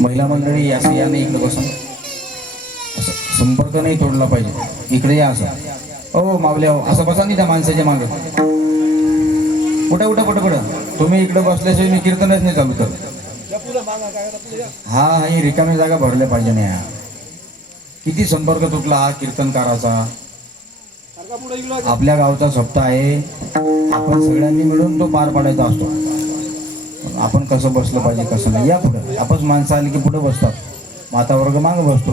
महिला मंडळी असं या नाही इकडे बसून संपर्क नाही तोडला पाहिजे. इकडे या असं ओ मावल्या हो असं बसा नाही त्या माणसाच्या मागे. कुठं कुठं कुठं कुठं तुम्ही इकडे बसल्याशिवाय मी कीर्तनच नाही चालू कर. हा ही रिकामी जागा भरल्या पाहिजे नाही. किती संपर्क तुटला हा कीर्तनकाराचा. आपल्या गावचा सप्ताह आहे, आपण सगळ्यांनी मिळून तो पार पाडायचा असतो. आपण कसं बसलं पाहिजे कसं नाही. या पुढं आपण माणसं आली की पुढं बसतात, माता वर्ग मागं बसतो.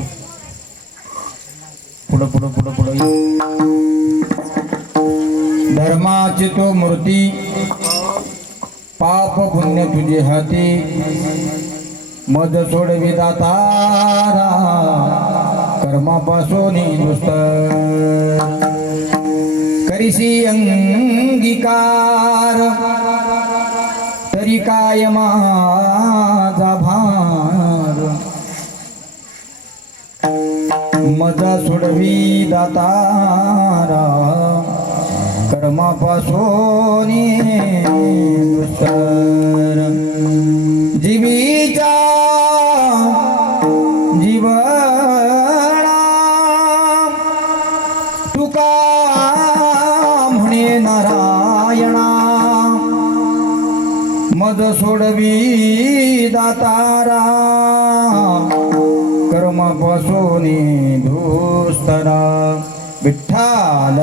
पुढं पुढं पुढं पुढं. धर्माची तो मूर्ती पाप पुण्य तुझे हाती मज सोडवी दातारा कर्मापासून नुस्त करीसी अंगीकार तरी काय माझा भार मजा सोडवी दातारा कर्मापासून दुस्तर जीवीचा जीवना तुका म्हणे नारायणा मज सोडवी दातारा कर्मापासून दुस्तरा. विठ्ठल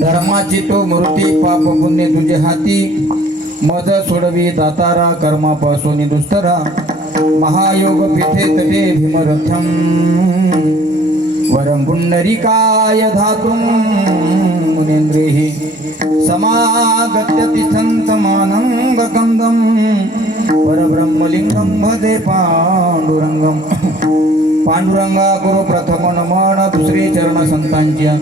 धर्माची तो मूर्ती पाप पुण्य तुझे हाती मज सोडवी दातारा कर्मापासून दुस्तरा महायोग पिथे तटे भीमरथ्यम वरं पुंडरीकाय धातुं मुनींद्रेहि समागत्य तिष्ठन्तमानन्दकन्दं परब्रह्मलिंगं भजे पांडुरंगम पांडुरंगा गुरु प्रथम नमन दुसरे चरण संतांच्या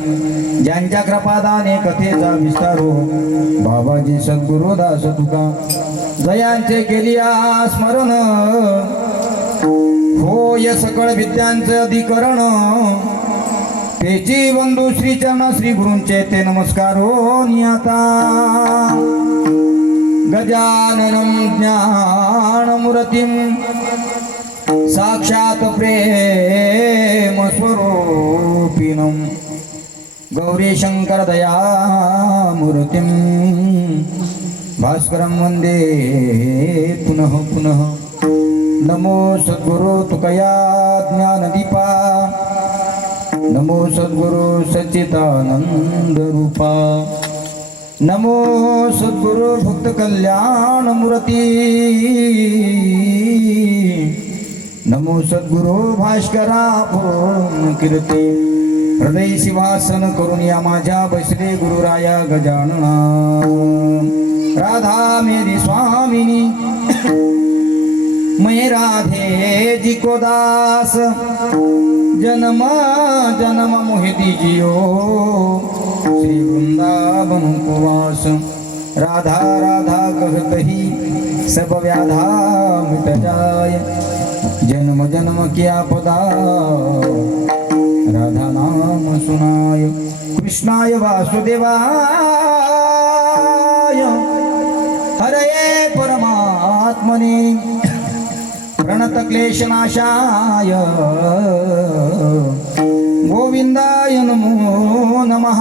ज्यांच्या कृपादाने कथेचा विस्तारो बाबाजी सद्गुरु दास तुका जयांचे केलिया स्मरण होय सकळ विद्यांचे अधिकरण तेची बंधू श्री चरण श्री गुरूंचे ते नमस्कार हो नियता गजाननं ज्ञानमूर्तिं साक्षात प्रेम स्वरूपिणं गौरी शंकर दयामूर्तिं भास्करं वंदे पुनः पुनः नमो सद्गुरु तुकया ज्ञानदीपा नमो सद्गुरु सच्चिदानंद रूपा नमो सद्गुरु भक्त कल्याण मूर्ती नमो सद्गुरु भास्करा पूर्ण कीर्ती हृदय शिवासन करून या माझ्या बसले गुरुराया गजानना राधा मेरी स्वामिनी मैं राधे जी को दास जन्म जन्म मोहि दीजियो श्री वृंदावन को वास राधा राधा कहत ही सब व्याधा मिट जाय जन्म जन्म किया पदा राधा नाम सुनाय कृष्णाय वासुदेवाय हरये परमात्मने प्रणत क्लेशनाशाय गोविंदाय नमो नमः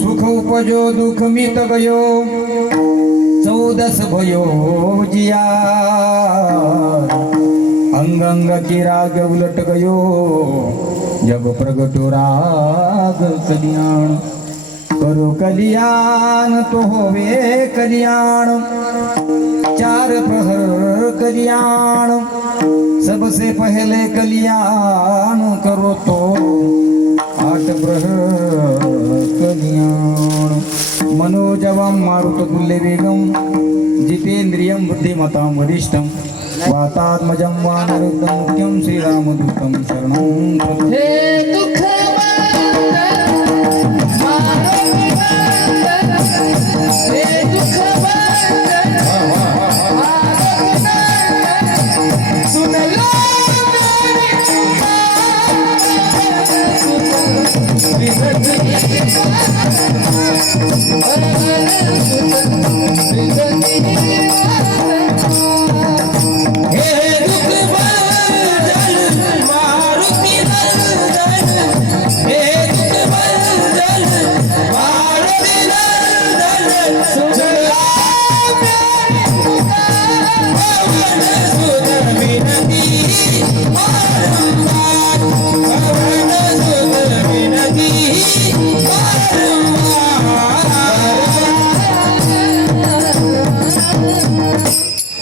सुख उपजो दुख मित गयो चौदस भयो जिया अंग अंग की राग उलट गयो जब प्रगटो राग कल्याण करो कल्याण तो होवे कल्याण चार प्रहर कल्याण सबसे पहले कल्याण करो तो आठ प्रहर कल्याण मनोजवं मारुततुल्य वेगं जितेन्द्रियं बुद्धिमतां वरिष्ठं वातात्मजं वानरं मुख्यं श्रीरामदूतं शरणं प्रपद्ये। हे दुःख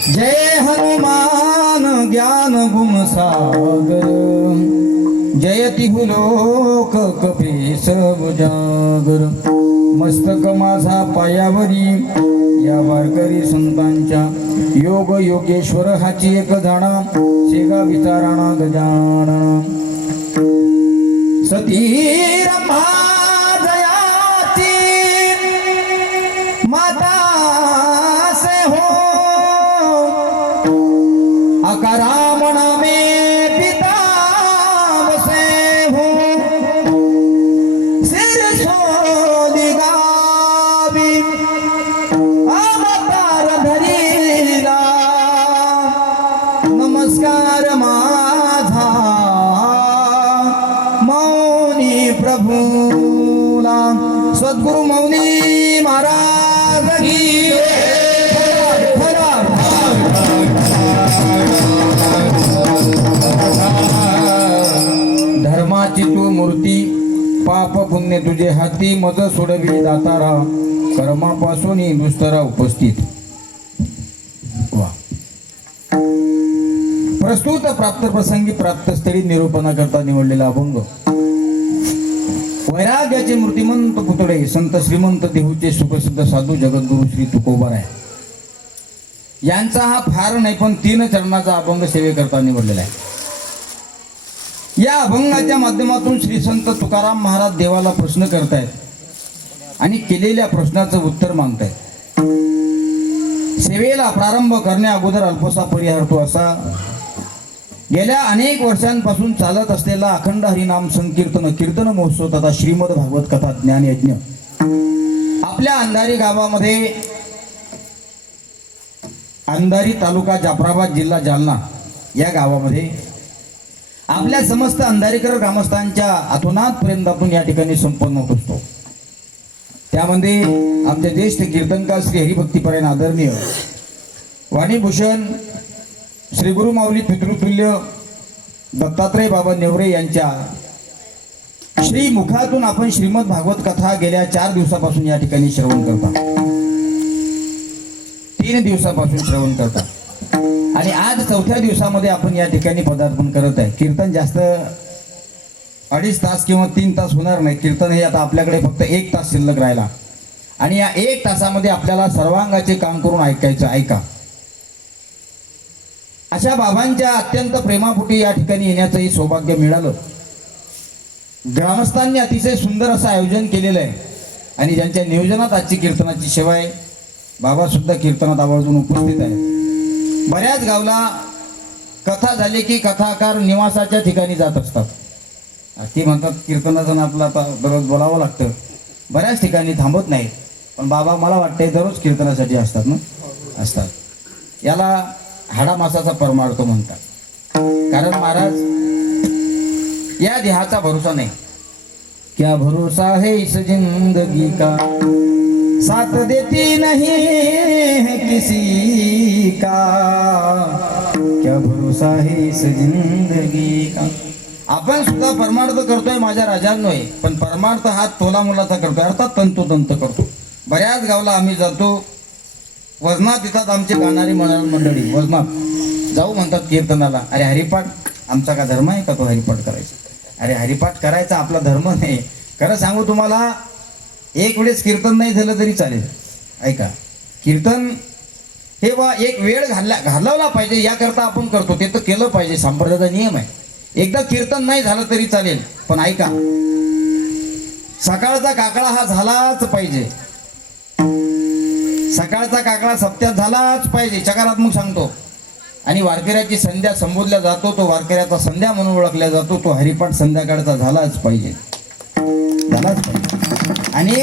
जय हनुमान ज्ञान गुण सागर जयति लोक कपीस उजागर मस्तक माझा पायावरी या वारकरी संतांच्या योग योगेश्वर हाची एक जाणा शेगा विचाराणा गजानन सती रंभा जयाची माता से हो आकाराम नामे पिता बसे हो सिर सोली गावी सद्गुरु मौनी महाराज की धर्माची तू मूर्ती, पाप पुण्य तुझे हाती, मज सोडवी दातारा, कर्मापासून दुस्तरा उपस्थित. वा. प्रस्तुत प्राप्त प्रसंगी प्राप्त स्थळी निरूपणा करता निवडलेला अभंग. वैराग्याचे मूर्तिमंत पुतळे संत श्रीमंत देहूचे सुप्रसिद्ध साधू जगद्गुरु श्री तुकोबाराय यांचा हा फार नाही पण 3 चरणाचा अभंग सेवेकरता निवडलेला आहे. या अभंगाच्या माध्यमातून श्री संत तुकाराम महाराज देवाला प्रश्न करतायत आणि केलेल्या प्रश्नाचं उत्तर मागतायत. सेवेला प्रारंभ करण्या अगोदर अल्पसा परिहार तो असा. गेल्या अनेक वर्षांपासून चालत असलेला अखंड हरिनाम संकीर्तन कीर्तन महोत्सव तथा श्रीमद भागवत कथा ज्ञान यज्ञ आपल्या अंधारी गावामध्ये, अंधारी तालुका जाफराबाद जिल्हा जालना या गावामध्ये आपल्या समस्त अंधारीकर ग्रामस्थांच्या अतोनात प्रयत्नातून या ठिकाणी संपन्न होत असतो. त्यामध्ये आमचे ज्येष्ठ कीर्तनकार श्री हरिभक्तीपरायण आदरणीय वाणीभूषण श्री गुरु माऊली पितृतुल्य दत्तात्रय बाबा नेवरे यांच्या श्री मुखातून आपण श्रीमद भागवत कथा गेल्या 4 दिवसापासून या ठिकाणी श्रवण करता, 3 दिवसापासून श्रवण करता आणि आज 4थ्या दिवसामध्ये आपण या ठिकाणी पदार्पण करत आहे. कीर्तन जास्त 2.5 तास किंवा 3 तास होणार नाही. कीर्तन हे आता आपल्याकडे फक्त 1 तास शिल्लक राहिला आणि या 1 तासामध्ये आपल्याला सर्वांगाचे काम करून ऐकायचं. ऐका, अशा बाबांच्या अत्यंत प्रेमापोटी या ठिकाणी येण्याचंही सौभाग्य मिळालं. ग्रामस्थांनी अतिशय सुंदर असं आयोजन केलेलं आहे आणि ज्यांच्या नियोजनात आजची कीर्तनाची सेवा आहे. बाबा सुद्धा कीर्तनात आवर्जून उपस्थित आहे. बऱ्याच गावला कथा झाली की कथाकार निवासाच्या ठिकाणी जात असतात. ती म्हणतात कीर्तनाचं आपलं आता दररोज बोलावं लागतं, बऱ्याच ठिकाणी थांबत नाही. पण बाबा मला वाटते दररोज कीर्तनासाठी असतात ना, असतात. याला हाडामासाचा परमार्थ म्हणतात. कारण महाराज या देहाचा भरोसा नाही. क्या भरोसा है इस जिंदगी का, साथ देती नहीं है किसी का, क्या भरोसा है इस जिंदगी का. आपण सुद्धा परमार्थ करतोय माझ्या राजांनोय, पण परमार्थ हा तोला मुलाचा करतोय, अर्थात तंतोतंत करतो. बऱ्याच गावला आम्ही जातो, वजनात येतात आमचे गाणारी मंडळी, वजनात जाऊ म्हणतात कीर्तनाला. अरे हरिपाठ आमचा का धर्म आहे का तो हरिपाठ करायचा? अरे हरिपाठ करायचा आपला धर्म नाही. खरं सांगू तुम्हाला, एक वेळेस कीर्तन नाही झालं तरी चालेल. ऐका, कीर्तन हे बा एक वेळ घालवला पाहिजे, याकरता आपण करतो, ते तर केलं पाहिजे, संप्रदायाचा नियम आहे. एकदा कीर्तन नाही झालं तरी चालेल, पण ऐका, सकाळचा काकळा हा झालाच पाहिजे. सकाळचा काकळा सप्त्यात झालाच पाहिजे, सकारात्मक सांगतो. आणि वारकऱ्याची संध्या संबोधल्या जातो, तो वारकऱ्याचा संध्या म्हणून ओळखला जातो, तो हरिपाठ संध्याकाळचा झालाच पाहिजे, झालाच पाहिजे. आणि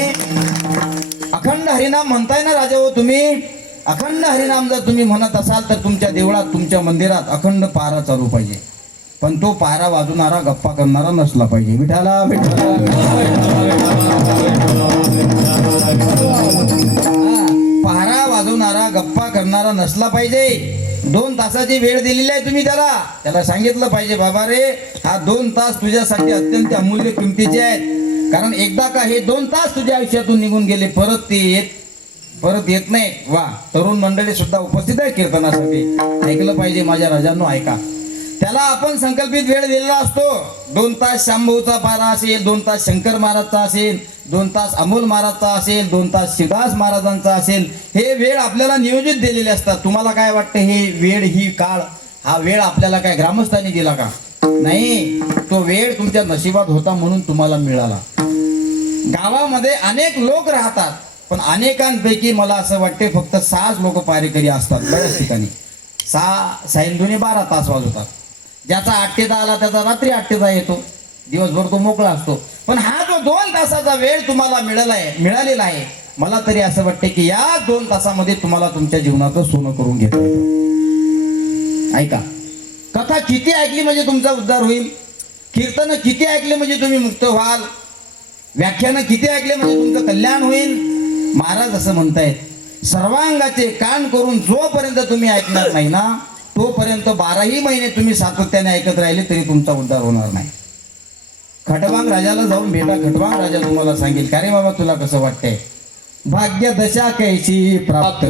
अखंड हरिनाम म्हणताय ना राजा हो तुम्ही, अखंड हरिनाम जर तुम्ही म्हणत असाल तर तुमच्या देवळात तुमच्या मंदिरात अखंड पारा चालू पाहिजे. पण तो पारा वाजवणारा गप्पा करणारा नसला पाहिजे. विठाला विठाला पारा वाजवणारा गप्पा करणारा नसला पाहिजे. 2 तासाची वेळ दिलेली आहे तुम्ही त्याला सांगितलं पाहिजे, बाबा रे हा 2 तास तुझ्यासाठी अत्यंत अमूल्य किमतीचे आहेत. कारण एकदा का हे 2 तास तुझ्या आयुष्यातून निघून गेले, परत येत नाही. वा, तरुण मंडळी सुद्धा उपस्थित आहे कीर्तनासाठी, ऐकलं पाहिजे माझ्या राजांनो, ऐका. त्याला आपण संकल्पित वेळ दिलेला असतो. 2 तास शांभूचा पारा असेल, 2 तास शंकर महाराजचा असेल, 2 तास अमोल महाराजचा असेल, 2 तास शिवदास महाराजांचा असेल. हे वेळ आपल्याला नियोजित दिलेले असतात. तुम्हाला काय वाटतं, हे वेळ ही काळ हा वेळ आपल्याला काय ग्रामस्थांनी दिला का? नाही, तो वेळ तुमच्या नशिबात होता म्हणून तुम्हाला मिळाला. गावामध्ये अनेक लोक राहतात, पण अनेकांपैकी मला असं वाटते फक्त 6 लोक पारेकरी असतात. बऱ्याच ठिकाणी 6 सायंदुनी 12 तास वाजवतात. ज्याचा 8 ते 10 आला त्याचा रात्री 8 ते 10 येतो, दिवसभर तो मोकळा असतो. पण हा जो 2 तासाचा वेळ तुम्हाला मिळालेला आहे, मला तरी असं वाटते की या 2 तासामध्ये तुम्हाला तुमच्या जीवनाचं सोनं करून घेता येतं. ऐका, कथा किती ऐकली म्हणजे तुमचा उद्धार होईल, कीर्तन किती ऐकले म्हणजे तुम्ही मुक्त व्हाल. व्याख्यानं किती ऐकले म्हणजे तुमचं कल्याण होईल. महाराज असं म्हणतायत, सर्वांगाचे कान करून जोपर्यंत तुम्ही ऐकणार नाही ना, तोपर्यंत 12ही महिने तुम्ही सातत्याने ऐकत राहिले तरी तुमचा उद्धार होणार नाही. खटवांग राजाला जाऊन भेटा. खटवांग राजा तुम्हाला सांगेल, का रे बाबा तुला कसं वाटतंय? भाग्य दशा कैशी प्राप्त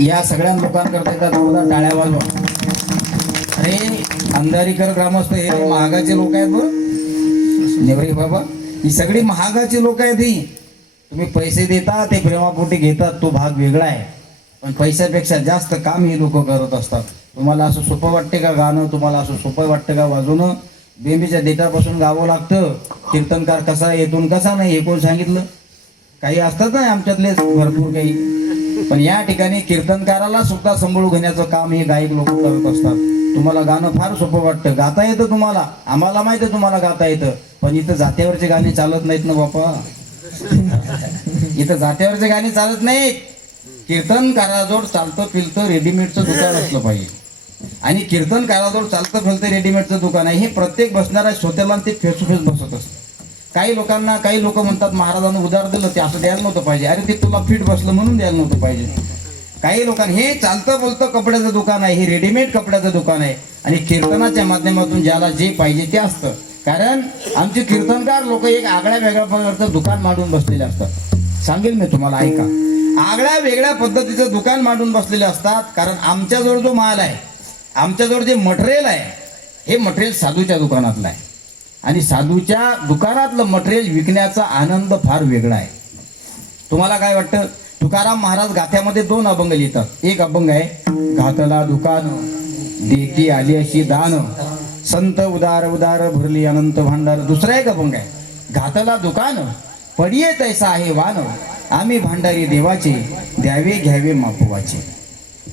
या सगळ्या लोकांकरता एकदा जोरदार टाळ्या वाजवा. अरे अंधारीकर ग्रामस्थ हे महागाचे लोक आहेत बरं नेवरे बाबा, ही सगळी महागाची लोक आहेत. ही तुम्ही पैसे देता ते प्रेमापोटी घेतात, तो भाग वेगळा आहे. पण पैशापेक्षा जास्त काम ही लोक करत असतात. तुम्हाला असं सोपं वाटते का गाणं? तुम्हाला असं सोपं वाटतं का वाजवणं? बेंबीच्या देठापासून गावं लागतं. कीर्तनकार कसा येतून कसा नाही हे कोण सांगितलं? काही असतात ना आमच्यातले भरपूर काही. पण या ठिकाणी कीर्तनकाराला सुद्धा सांभाळून घेण्याचं काम हे गायक लोक करत असतात. तुम्हाला गाणं फार सोपं वाटतं, गाता येतं तुम्हाला, आम्हाला माहिती आहे तुम्हाला गाता येतं. पण इथं जात्यावरचे गाणे चालत नाहीत ना बापा. इथं जात्यावरचे गाणे चालत नाहीत. कीर्तनकाराजवळ चालतं फिरतं रेडीमेडचं दुकान असलं पाहिजे. आणि कीर्तनकाराजवळ चालतं फिरतं रेडीमेडचं दुकान आहे हे प्रत्येक बसणाऱ्या श्रोत्याला ते फेस टू फेस बसत असतं. काही लोकांना, काही लोक म्हणतात महाराजांना उधार दिलं ते असं द्यायला नव्हतं पाहिजे. अरे ते तुला फिट बसलं म्हणून द्यायला नव्हतं पाहिजे. काही लोकांना हे चालतं बोलतं कपड्याचं दुकान आहे, हे रेडीमेड कपड्याचं दुकान आहे. आणि कीर्तनाच्या माध्यमातून ज्याला जे पाहिजे ते असतं. कारण आमचे कीर्तनकार लोक एक आगळ्या वेगळ्या प्रकारचं दुकान मांडून बसलेले असतात. सांगेल मी तुम्हाला, ऐका. आगळ्या वेगळ्या पद्धतीचं दुकान मांडून बसलेले असतात. कारण आमच्याजवळ जो माल आहे, आमच्याजवळ जे मटेरियल आहे, हे मटेरियल साधूच्या दुकानातलं आहे. आणि साधूच्या दुकानातलं मटेरियल विकण्याचा आनंद फार वेगळा आहे. तुम्हाला काय वाटतं? तुकाराम महाराज गाथ्यामध्ये 2 अभंग लिहितात. एक अभंग आहे, घातला दुकान देखी आली अशी दान, संत उदार उदार भरली अनंत भांडार. दुसरा एक अभंग आहे, घातला दुकान पडिये तैसा आहे वान, आम्ही भांडारी देवाचे द्यावे घ्यावे मापवाचे.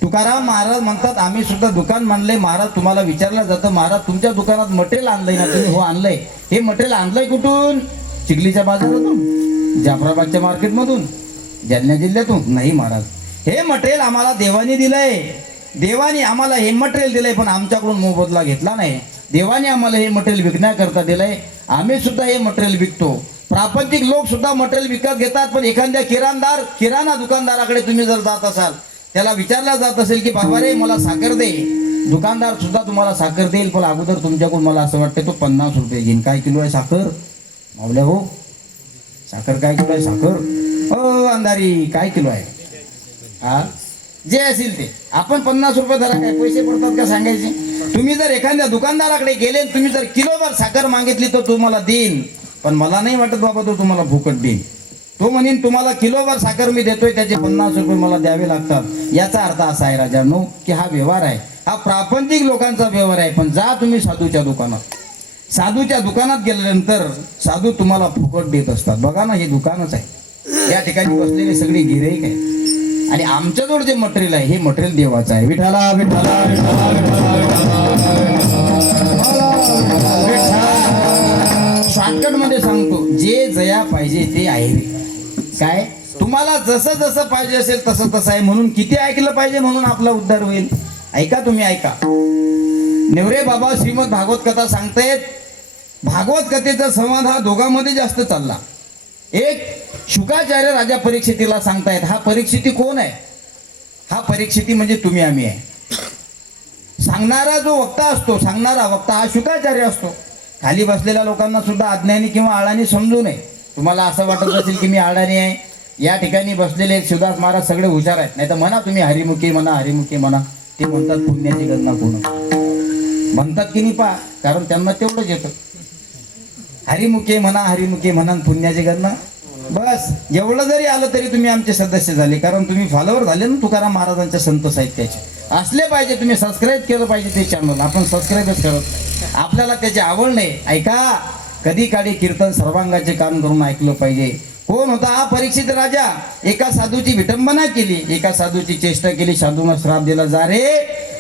तुकाराम महाराज म्हणतात आम्ही सुद्धा दुकान मांडलंय. महाराज तुम्हाला विचारलं जातं, महाराज तुमच्या दुकानात मटेरियल आणलंय ना तुम्ही? हो आणलंय. हे मटेरियल आणलंय कुठून? चिखलीच्या बाजारातून, जाफराबादच्या मार्केटमधून, जालना जिल्ह्यातून? नाही महाराज, हे मटेरियल आम्हाला देवाने दिलंय. देवाने आम्हाला हे मटेरियल दिलंय, पण आमच्याकडून मोबदला घेतला नाही. देवाने आम्हाला हे मटेरियल विकण्याकरता दिलंय. आम्ही सुद्धा हे मटेरियल विकतो. प्रापंचिक लोक सुद्धा मटेरियल विकत घेतात. पण एखाद्या किराणा दुकानदाराकडे तुम्ही जर जात असाल, त्याला विचारला जात असेल की बाबा रे मला साखर दे, दुकानदार सुद्धा तुम्हाला साखर देईल. पण अगोदर तुमच्याकडून मला असं वाटतं तो 50 रुपये घेईन. काय किलो आहे साखर? मावल्या हो, साखर काय किलो आहे? साखर अंधारी काय किलो आहे? हा, जे असेल ते आपण 50 रुपये धरा. काय पैसे पडतात का सांगायचे? तुम्ही जर एखाद्या दुकानदाराकडे गेले, तुम्ही जर किलोभर साखर मागितली तर तुम्हाला देईन. पण मला नाही वाटत बाबा तो तुम्हाला फुकट देईन. तो म्हणेन तुम्हाला किलोभर साखर मी देतोय, त्याचे 50 रुपये मला द्यावे लागतात. याचा अर्थ असा आहे राजांनो की हा व्यवहार आहे, हा प्रापंचिक लोकांचा व्यवहार आहे. पण जा तुम्ही साधूच्या दुकानात. साधूच्या दुकानात गेल्यानंतर साधू तुम्हाला फुकट देत असतात. बघा ना, हे दुकानच आहे. या ठिकाणी बसलेले सगळे गिऱ्हाईक आहे. आणि आमच्याजवळ जे मटेरियल आहे हे मटेरियल देवाचं आहे. विठाला विठाला शॉर्टकट मध्ये सांगतो, जे जया पाहिजे ते आहे रे. काय तुम्हाला जसं जसं पाहिजे असेल तसं तसं आहे. म्हणून किती ऐकलं पाहिजे म्हणून आपला उद्धार होईल. ऐका, तुम्ही ऐका. नेवरे बाबा श्रीमद भागवत कथा सांगतायत. भागवत कथेचा संवाद हा दोघांमध्ये जास्त चालला. एक शुकाचार्य राजा परीक्षितीला सांगतायत. हा परीक्षिती कोण आहे? हा परीक्षिती म्हणजे तुम्ही आम्ही आहे. सांगणारा जो वक्ता असतो, सांगणारा वक्ता हा शुकाचार्य असतो. खाली बसलेल्या लोकांना सुद्धा अज्ञानी किंवा आळानी समजू नये. तुम्हाला असं वाटत असेल की मी अडाणी आहे. या ठिकाणी बसलेले शिवदास महाराज सगळे हुशार आहेत. नाही तर म्हणा तुम्ही हरिमुखी म्हणा, हरिमुखी म्हणा. ते म्हणतात पुण्याची गणना पूर्ण म्हणतात की नाही पा, कारण त्यांना तेवढंच येतं. हरिमुखी म्हणा, हरिमुखी म्हणा, पुण्याची गणना. बस एवढं जरी आलं तरी तुम्ही आमचे सदस्य झाले, कारण तुम्ही फॉलोवर झाले ना तुकाराम महाराजांच्या संत साहित्याचे. असले पाहिजे, तुम्ही सबस्क्राईब केलं पाहिजे ते चॅनल. आपण सबस्क्राईबच करत, आपल्याला त्याची आवड नाही. ऐका, कधी काळी कीर्तन सर्वांगाचे काम करून ऐकलं पाहिजे. कोण होता हा परीक्षित राजा? एका साधूची विटंबना केली, एका साधूची चेष्टा केली, साधूनं श्राप दिला, जा रे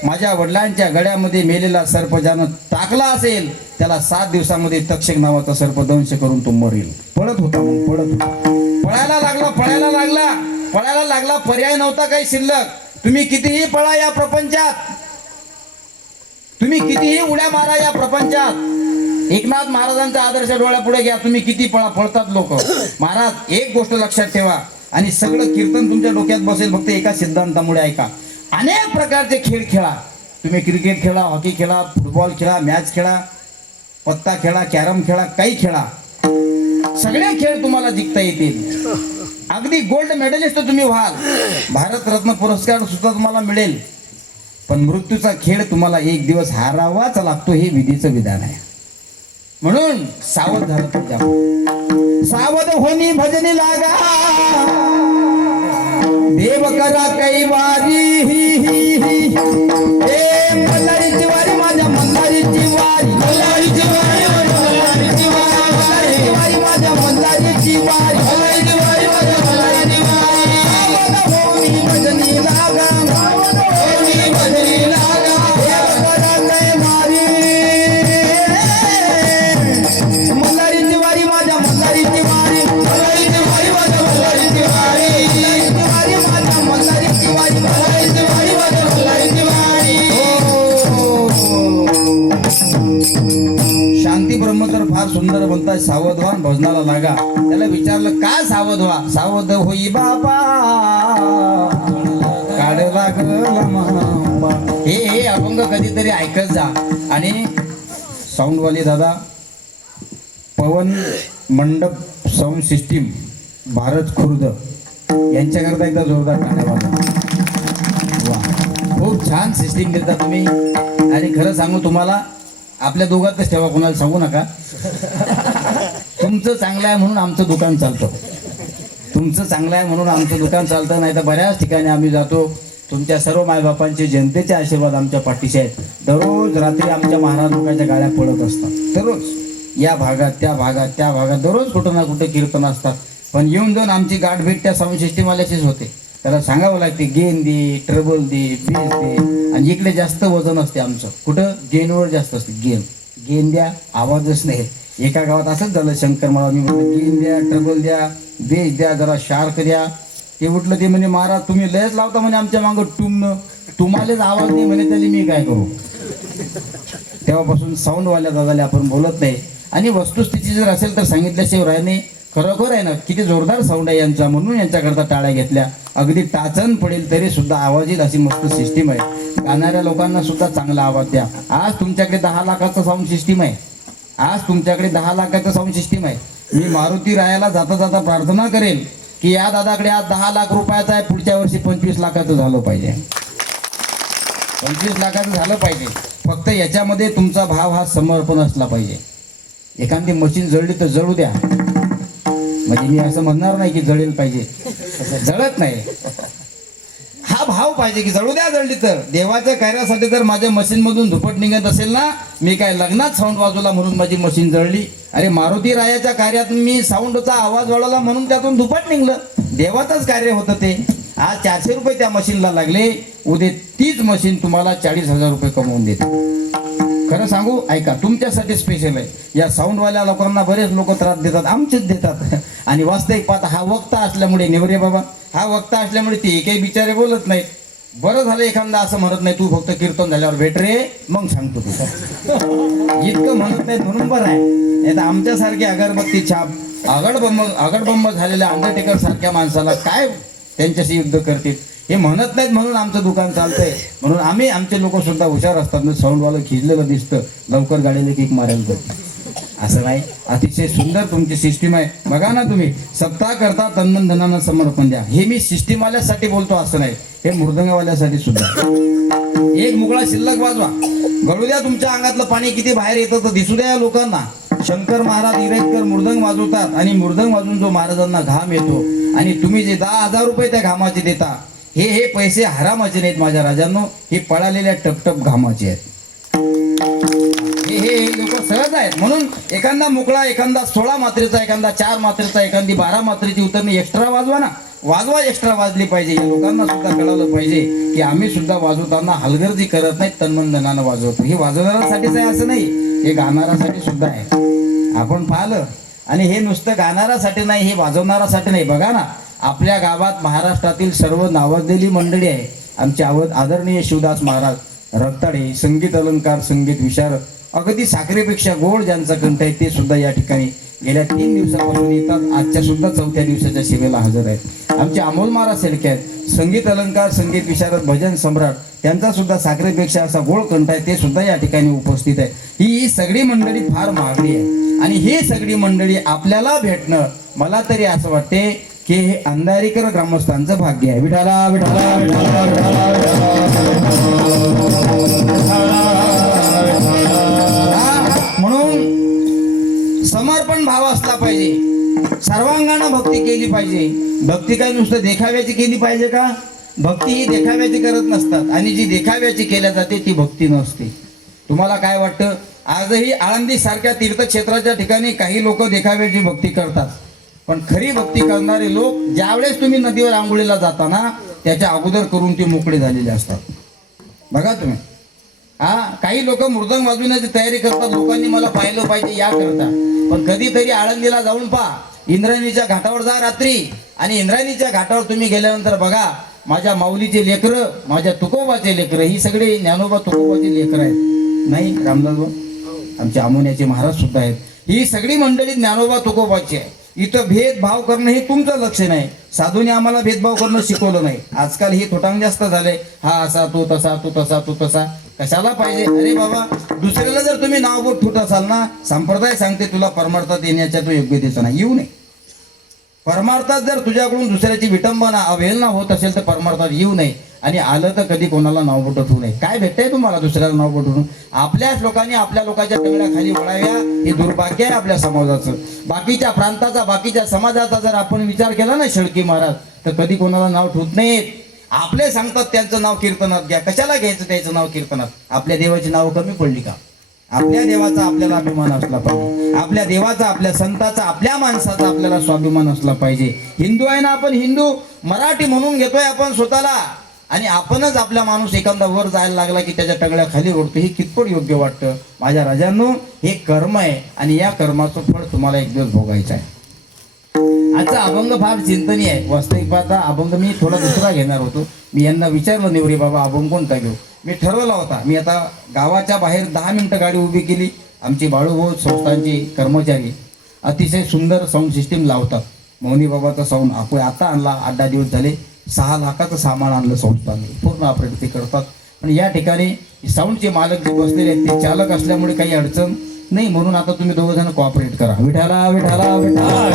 माझ्या वडिलांच्या गळ्यामध्ये मेलेला सर्प ज्यानं टाकला असेल त्याला 7 दिवसामध्ये तक्षक नावाचा सर्प दंश करून तो मरेल. पळत होता, मग पळत होता, पळायला लागला, पळायला लागला, पळायला लागला. पर्याय नव्हता काही शिल्लक. तुम्ही कितीही पळा या प्रपंचात, तुम्ही कितीही उड्या मारा या प्रपंचात, एकनाथ महाराजांचा आदर्श डोळ्यापुढे घ्या. तुम्ही किती पळा, पळतात लोक. महाराज एक गोष्ट लक्षात ठेवा, आणि सगळं कीर्तन तुमच्या डोक्यात बसेल फक्त एका सिद्धांतामुळे. ऐका, अनेक प्रकारचे खेळ खेळा. तुम्ही क्रिकेट खेळा, हॉकी खेळा, फुटबॉल खेळा, मॅच खेळा, पत्ता खेळा, कॅरम खेळा, काही खेळा, सगळे खेळ तुम्हाला जिंकता येतील. अगदी गोल्ड मेडलिस्ट तुम्ही व्हाल, भारतरत्न पुरस्कार सुद्धा तुम्हाला मिळेल. पण मृत्यूचा खेळ तुम्हाला एक दिवस हारावाच लागतो, हे विधीचं विधान आहे. म्हणून सावध झालं पाहिजे. सावध होनी भजनी लागा, देव करा कैवारी. ए मल्हारीची वारी, माझ्या मल्हारीची वारी, मल्हारीची वारी, मल्हारीची वारी, माझ्या मल्हारीची वारी, मल्हारीची वारी, माझ्या मल्हारीची वारी. सावध होनी भजनी लागा, सावध होनी भजनी लागा, देव करा कैवारी. मल्हारीची वारी, माझ्या मल्हारीची वारी, मल्हारीची वारी, माझ्या मल्हारीची वारी, मल्हारीची वारी, माझ्या मल्हारीची वारी, मल्हारीची वारी, माझ्या मल्हारीची वारी. शांती ब्रह्म तर फार सुंदर म्हणतात, सावधवान भजनाला लागा. त्याला विचारलं का सावध व्हा? सावध होई बाबा, काढ लागला मांबा. हे अभंग कधीतरी ऐकत जा. आणि साऊंडवाले दादा, पवन मंडप साऊंड सिस्टीम भारत खुर्द यांच्याकरता एकदा जोरदार टाळ्या वाजवा. वा, खूप छान सिस्टीम देता तुम्ही. आणि खरं सांगू तुम्हाला, आपल्या दोघातच ठेवा, कोणाला सांगू नका. तुमचं चांगलं आहे म्हणून आमचं दुकान चालतं, तुमचं चांगलं आहे म्हणून आमचं दुकान चालतं. नाही तर बऱ्याच ठिकाणी आम्ही जातो. तुमच्या सर्व मायबापांचे, जनतेचे आशीर्वाद आमच्या पाठीशी आहेत. दररोज रात्री आमच्या महाराज लोकांच्या गाड्या पडत असतात. दररोज या भागात, त्या भागात, त्या भागात दररोज कुठं ना कुठं कीर्तन असतात. पण येऊन जाऊन आमची गाठ भेट त्या साऊंड सिस्टीमवाल्याचीच होते. त्याला सांगावं लागते, गेन दे, ट्रबल दे, बेस दे. आणि इकडे जास्त वजन असते आमचं. कुठं? गेनवर जास्त असते. गेन द्या, आवाजच नाही. एका गावात असंच झालं, शंकर मला मी म्हटलं गेन द्या, ट्रबल द्या, बेस द्या, जरा शार्क द्या. ते उठलं, ते म्हणे महाराज तुम्ही लयच लावता म्हणे आमच्या मागं टुमनं, तुम्हालाच आवाज नाही म्हणे, त्याला मी काय करू. तेव्हापासून साऊंडवाल्या दादाला आपण बोलत नाही. आणि वस्तुस्थिती जर असेल तर सांगितल्याशिवाय राहणे. खरोखर आहे ना, किती जोरदार साऊंड आहे यांचा, म्हणून यांच्याकरता टाळ्या घेतल्या. अगदी टाचन पडेल तरी सुद्धा आवाज येईल अशी मस्त सिस्टीम आहे. गाणाऱ्या लोकांना सुद्धा चांगला आवाज द्या. आज तुमच्याकडे 10 लाखाचं साऊंड सिस्टीम आहे. आज तुमच्याकडे 10 लाखाचं साऊंड सिस्टीम आहे. मी मारुती रायाला जाता जाता प्रार्थना करेल की या दादाकडे आज 10 लाख रुपयाचा आहे, पुढच्या वर्षी 25 लाखाचं झालं पाहिजे, 25 लाखाचं झालं पाहिजे. फक्त याच्यामध्ये तुमचा भाव हा समर्पण असला पाहिजे. एखादी मशीन जळली तर जळू द्या, म्हणजे मी असं म्हणणार नाही की जळेल पाहिजे, जळत नाही. हा भाव पाहिजे की जळू द्या, जळली तर. देवाच्या कार्यासाठी जर माझ्या मशीनमधून धुपट निघत असेल ना, मी काय लग्नात साऊंड वाजवला म्हणून माझी मशीन जळली. अरे मारुती रायाच्या कार्यात मी साऊंडचा आवाज वाढवला म्हणून त्यातून धुपट निघलं. देवाचंच कार्य होतं ते. आज 400 रुपये त्या मशीनला लागले, उद्या तीच मशीन तुम्हाला 40,000 रुपये कमवून देते. खरं सांगू, ऐका, तुमच्यासाठी स्पेशल आहे. या साऊंडवाल्या लोकांना बरेच लोक त्रास देतात, आमचेच देतात. आणि वास्तविक पाहता हा वक्ता असल्यामुळे, नेवरे बाबा, हा वक्ता असल्यामुळे ते काही बिचारे बोलत नाहीत. बरं झालं एखादा असं म्हणत नाही, तू फक्त कीर्तन झाल्यावर भेट रे, मग सांगतो तू. इतकं म्हणत नाहीत म्हणून बरं आहे. नाही तर आमच्यासारखी अगरबत्ती छाप, अगडबंब झालेल्या अंडरटेकर सारख्या माणसाला काय त्यांच्याशी युद्ध करतील, हे म्हणत नाहीत म्हणून आमचं दुकान चालतंय. म्हणून आमचे लोक सुद्धा हुशार असतात. साऊंडवालं खिजलेलं दिसतं, लवकर गाडीला किक मारायला जातो. असं नाही, अतिशय सुंदर तुमची सिस्टीम आहे. बघा ना तुम्ही सप्ताह करता तन्मन धनानं समर्पण द्या. हे मी सिस्टीमवाल्यासाठी बोलतो असं नाही, हे मृदंगवाल्यासाठी सुद्धा. एक मुगळा शिल्लक वाजवा, गळू द्या तुमच्या अंगातलं पाणी किती बाहेर येतं तर दिसू द्या लोकांना. शंकर महाराज इरेतकर मृदंग वाजवतात आणि मृदंग वाजून जो महाराजांना घाम येतो आणि तुम्ही जे 10,000 रुपये त्या घामाचे देता, हे पैसे हरामाचे नाहीत माझ्या राजांनो, हे पळालेल्या टपटप घामाचे आहेत. हे लोक सहज आहेत. म्हणून एखादा मुकळा, एखादा 16 मात्रेचा, एखादा 4 मात्रेचा, एखादी 12 मात्रेची उतरणी एक्स्ट्रा वाजवा ना, वाजवा, एक्स्ट्रा वाजली पाहिजे. या लोकांना सुद्धा कळालं पाहिजे की आम्ही सुद्धा वाजवताना हलगर्जी करत नाही, तन्मनधनानं वाजवतो. हे वाजवणाऱ्यासाठीच आहे असं नाही, हे गाणाऱ्यासाठी सुद्धा आहे. आपण पाहिलं, आणि हे नुसतं गाणाऱ्यासाठी नाही, हे वाजवणाऱ्यासाठी नाही. बघा ना, आपल्या गावात महाराष्ट्रातील सर्व नावाजलेली मंडळी आहे. आमचे आदरणीय शिवदास महाराज रक्ताडे, संगीत अलंकार, संगीत विशारद, अगदी साखरेपेक्षा गोड ज्यांचा कंठ आहे ते सुद्धा या ठिकाणी गेल्या 3 दिवसापासून येतात. आजच्या सुद्धा 4थ्या दिवसाच्या सेवेला हजर आहेत. आमचे अमोल महाराज शेळके आहेत, संगीत अलंकार, संगीत विशारद, भजन सम्राट, त्यांचा सुद्धा साखरेपेक्षा असा गोड कंठ आहे, ते सुद्धा या ठिकाणी उपस्थित आहे. ही सगळी मंडळी फार महागडी आहे आणि ही सगळी मंडळी आपल्याला भेटणं, मला तरी असं वाटते की हे अंधारीकर ग्रामस्थांचं भाग्य आहे. विठाला विठाला विठाला विठाला. म्हणून समर्पण भाव असला पाहिजे, सर्वांगानं भक्ती केली पाहिजे. भक्ती काय नुसतं देखाव्याची केली पाहिजे का? भक्ती ही देखाव्याची करत नसतात आणि जी देखाव्याची केल्या जाते ती भक्ती नसते. तुम्हाला काय वाटतं? आजही आळंदी सारख्या तीर्थक्षेत्राच्या ठिकाणी काही लोक देखाव्याची भक्ती करतात, पण खरी भक्ती करणारे लोक ज्यावेळेस तुम्ही नदीवर आंघोळीला जाता ना, त्याच्या अगोदर करून ते मोकळे झालेले असतात. बघा तुम्ही, काही लोक मृदंग वाजविण्याची तयारी करतात, लोकांनी मला पाहिलं पाहिजे या करता. पण कधीतरी आळंदीला जाऊन पहा, इंद्रायणीच्या घाटावर जा रात्री, आणि इंद्रायणीच्या घाटावर तुम्ही गेल्यानंतर बघा, माझ्या माऊलीचे लेकरं, माझ्या तुकोबाचे लेकरं, ही सगळे ज्ञानोबा तुकोबाचे लेकरं आहेत. नाही रामदास भाऊ, आमचे आमोन्याचे महाराज सुद्धा आहेत. ही सगळी मंडळी ज्ञानोबा तुकोबाची आहे. इथं भेदभाव करणं हे तुमचं लक्ष नाही. साधूने आम्हाला भेदभाव करणं शिकवलं नाही. आजकाल हे थोटांग जास्त झालंय, हा असा, तो तसा, तो तसा, तो तसा. कशाला पाहिजे? अरे बाबा, दुसऱ्याला जर तुम्ही नाव बोट ठेवत असाल ना, संप्रदाय सांगते तुला परमार्थात येण्याच्या तो योग्यतेचा नाही, येऊ नये. परमार्थात जर तुझ्याकडून दुसऱ्याची विटंबना, अवहेलना होत असेल तर परमार्थात येऊ नये. आणि आलं तर कधी कोणाला नाव बोट ठेवू नये. काय भेटतंय तुम्हाला दुसऱ्याला नाव बोट ठेवून? आपल्याच लोकांनी आपल्या लोकांच्या टंगड्या खाली वळाव्या, हे दुर्भाग्य आहे आपल्या समाजाचं. बाकीच्या प्रांताचा, बाकीच्या समाजाचा जर आपण विचार केला ना शेळके महाराज, तर कधी कोणाला नाव ठेवत नाहीत. आपले सांगतात त्यांचं नाव कीर्तनात घ्या. कशाला घ्यायचं त्याचं नाव कीर्तनात? आपल्या देवाची नाव कमी पडली का? आपल्या देवाचा आपल्याला अभिमान असला पाहिजे. आपल्या देवाचा, आपल्या संताचा, आपल्या माणसाचा आपल्याला स्वाभिमान असला पाहिजे. हिंदू आहे ना आपण, हिंदू मराठी म्हणून घेतोय आपण स्वतःला, आणि आपणच आपला माणूस एखादा वर जायला लागला की त्याच्या टंगड्या खाली ओढतो. हे कितपत योग्य वाटतं? माझ्या राजांनो, हे कर्म आहे आणि या कर्माचं फळ तुम्हाला एक दिवस भोगायचं आहे. आजचा अभंग फार चिंतनीय आहे. वास्तविक पाहता अभंग मी थोडा दुसरा घेणार होतो. मी यांना विचारलं, नेवरे बाबा अभंग कोणता घेऊ? मी ठरवला होता, मी आता गावाच्या बाहेर 10 मिनिटं गाडी उभी केली. आमचे बाळूभाऊ संस्थांचे कर्मचारी अतिशय सुंदर साऊंड सिस्टीम लावतात. मौनी बाबाचा साऊंड आपण आता आणला, 8-10 दिवस झाले. 6 लाखाचं सामान आणलं संस्थांनी, पूर्ण ऑपरेट ते करतात. पण या ठिकाणी साऊंडचे मालक जे बसलेले आहेत ते चालक असल्यामुळे काही अडचण नाही, म्हणून आता तुम्ही 2 जण कोऑपरेट करा. विठाला विठाला विठाला.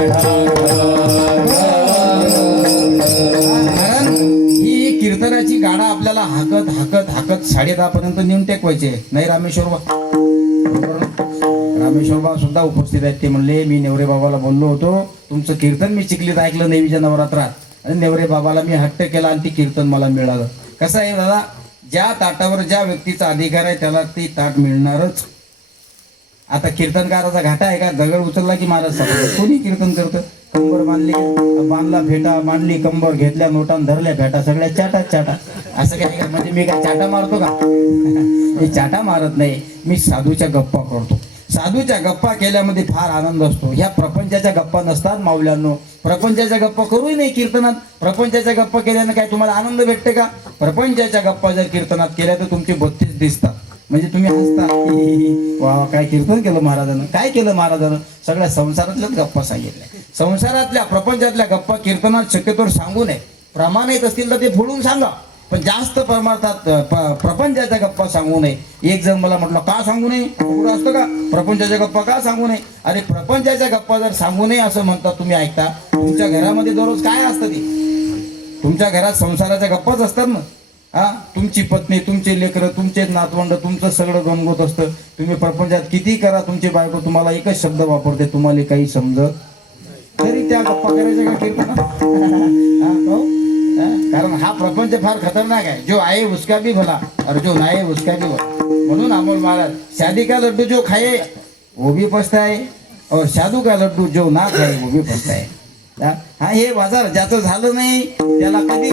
कारण ही कीर्तनाची गाडा आपल्याला हाकत हाकत हाकत 10:30 पर्यंत नेऊन टेकवायचे. नाही रामेश्वर बा सुद्धा उपस्थित आहेत. ते म्हणले, मी नेवरे बाबाला बोललो होतो, तुमचं कीर्तन मी चिखलीत ऐकलं नेवीच्या नवरात्रात, आणि नेवरे बाबाला मी हट्ट केला आणि ती कीर्तन मला मिळालं. कसं आहे दादा, ज्या ताटावर ज्या व्यक्तीचा अधिकार आहे त्याला ती ताट मिळणारच. आता कीर्तनकाराचा घाटा आहे का? दगड उचलला की महाराज सापडला. कोणी कीर्तन करतं? कंबर बांधली, बांधला फेटा, मांडली कंबर, घेतल्या नोटान, धरल्या फेटा, सगळ्या चाटा. असं काय का? म्हणजे मी काय चाटा मारतो का? मी चाटा मारत नाही, मी साधूच्या गप्पा करतो. साधूच्या गप्पा केल्यामध्ये फार आनंद असतो. ह्या प्रपंचाच्या गप्पा नसतात माऊल्यांनो. प्रपंचाच्या गप्पा करूही नाही कीर्तनात. प्रपंचाच्या गप्पा केल्यानं काय तुम्हाला आनंद भेटते का? प्रपंचाच्या गप्पा जर कीर्तनात केल्या तर तुमची 32 दिसतात. म्हणजे तुम्ही हसता, वा काय कीर्तन केलं महाराजानं, काय केलं महाराजानं. सगळ्या संसारातल्याच गप्पा सांगितल्या. संसारातल्या, प्रपंचातल्या गप्पा कीर्तनात शक्यतोवर सांगू नये. प्रमाण येत असतील तर ते फोडून सांगा. पण जास्त प्रमाणात प्रपंचाच्या गप्पा सांगू नये. एक जण मला म्हटलं का सांगू नये, कुठं असतं का प्रपंचाच्या गप्पा का सांगू नये? अरे प्रपंचाच्या गप्पा जर सांगू नये असं म्हणतात तुम्ही ऐकता, तुमच्या घरामध्ये दररोज काय असतं ते? तुमच्या घरात संसाराच्या गप्पाच असतात ना. हा, तुमची पत्नी, तुमचे लेकरं, तुमचे नातवंड, तुमचं सगळं गमगोत असतं. तुम्ही प्रपंचात किती करा, तुमची बायको तुम्हाला एकच शब्द वापरते, तुम्हाला काही समजत तरी त्या गप्पा करायच्या का कीर्तन? कारण हा प्रपंच फार खतरनाक आहे. जो आहे उसका भी भला और जो ना है उसका भी भला. म्हणून अमोल महाराज, शादी का लड्डू जो खाए वो भी पछताए और शादू का लड्डू जो ना खाए वो भी पछताए. हा, हे बाजार ज्याचं झालं नाही त्याला कधी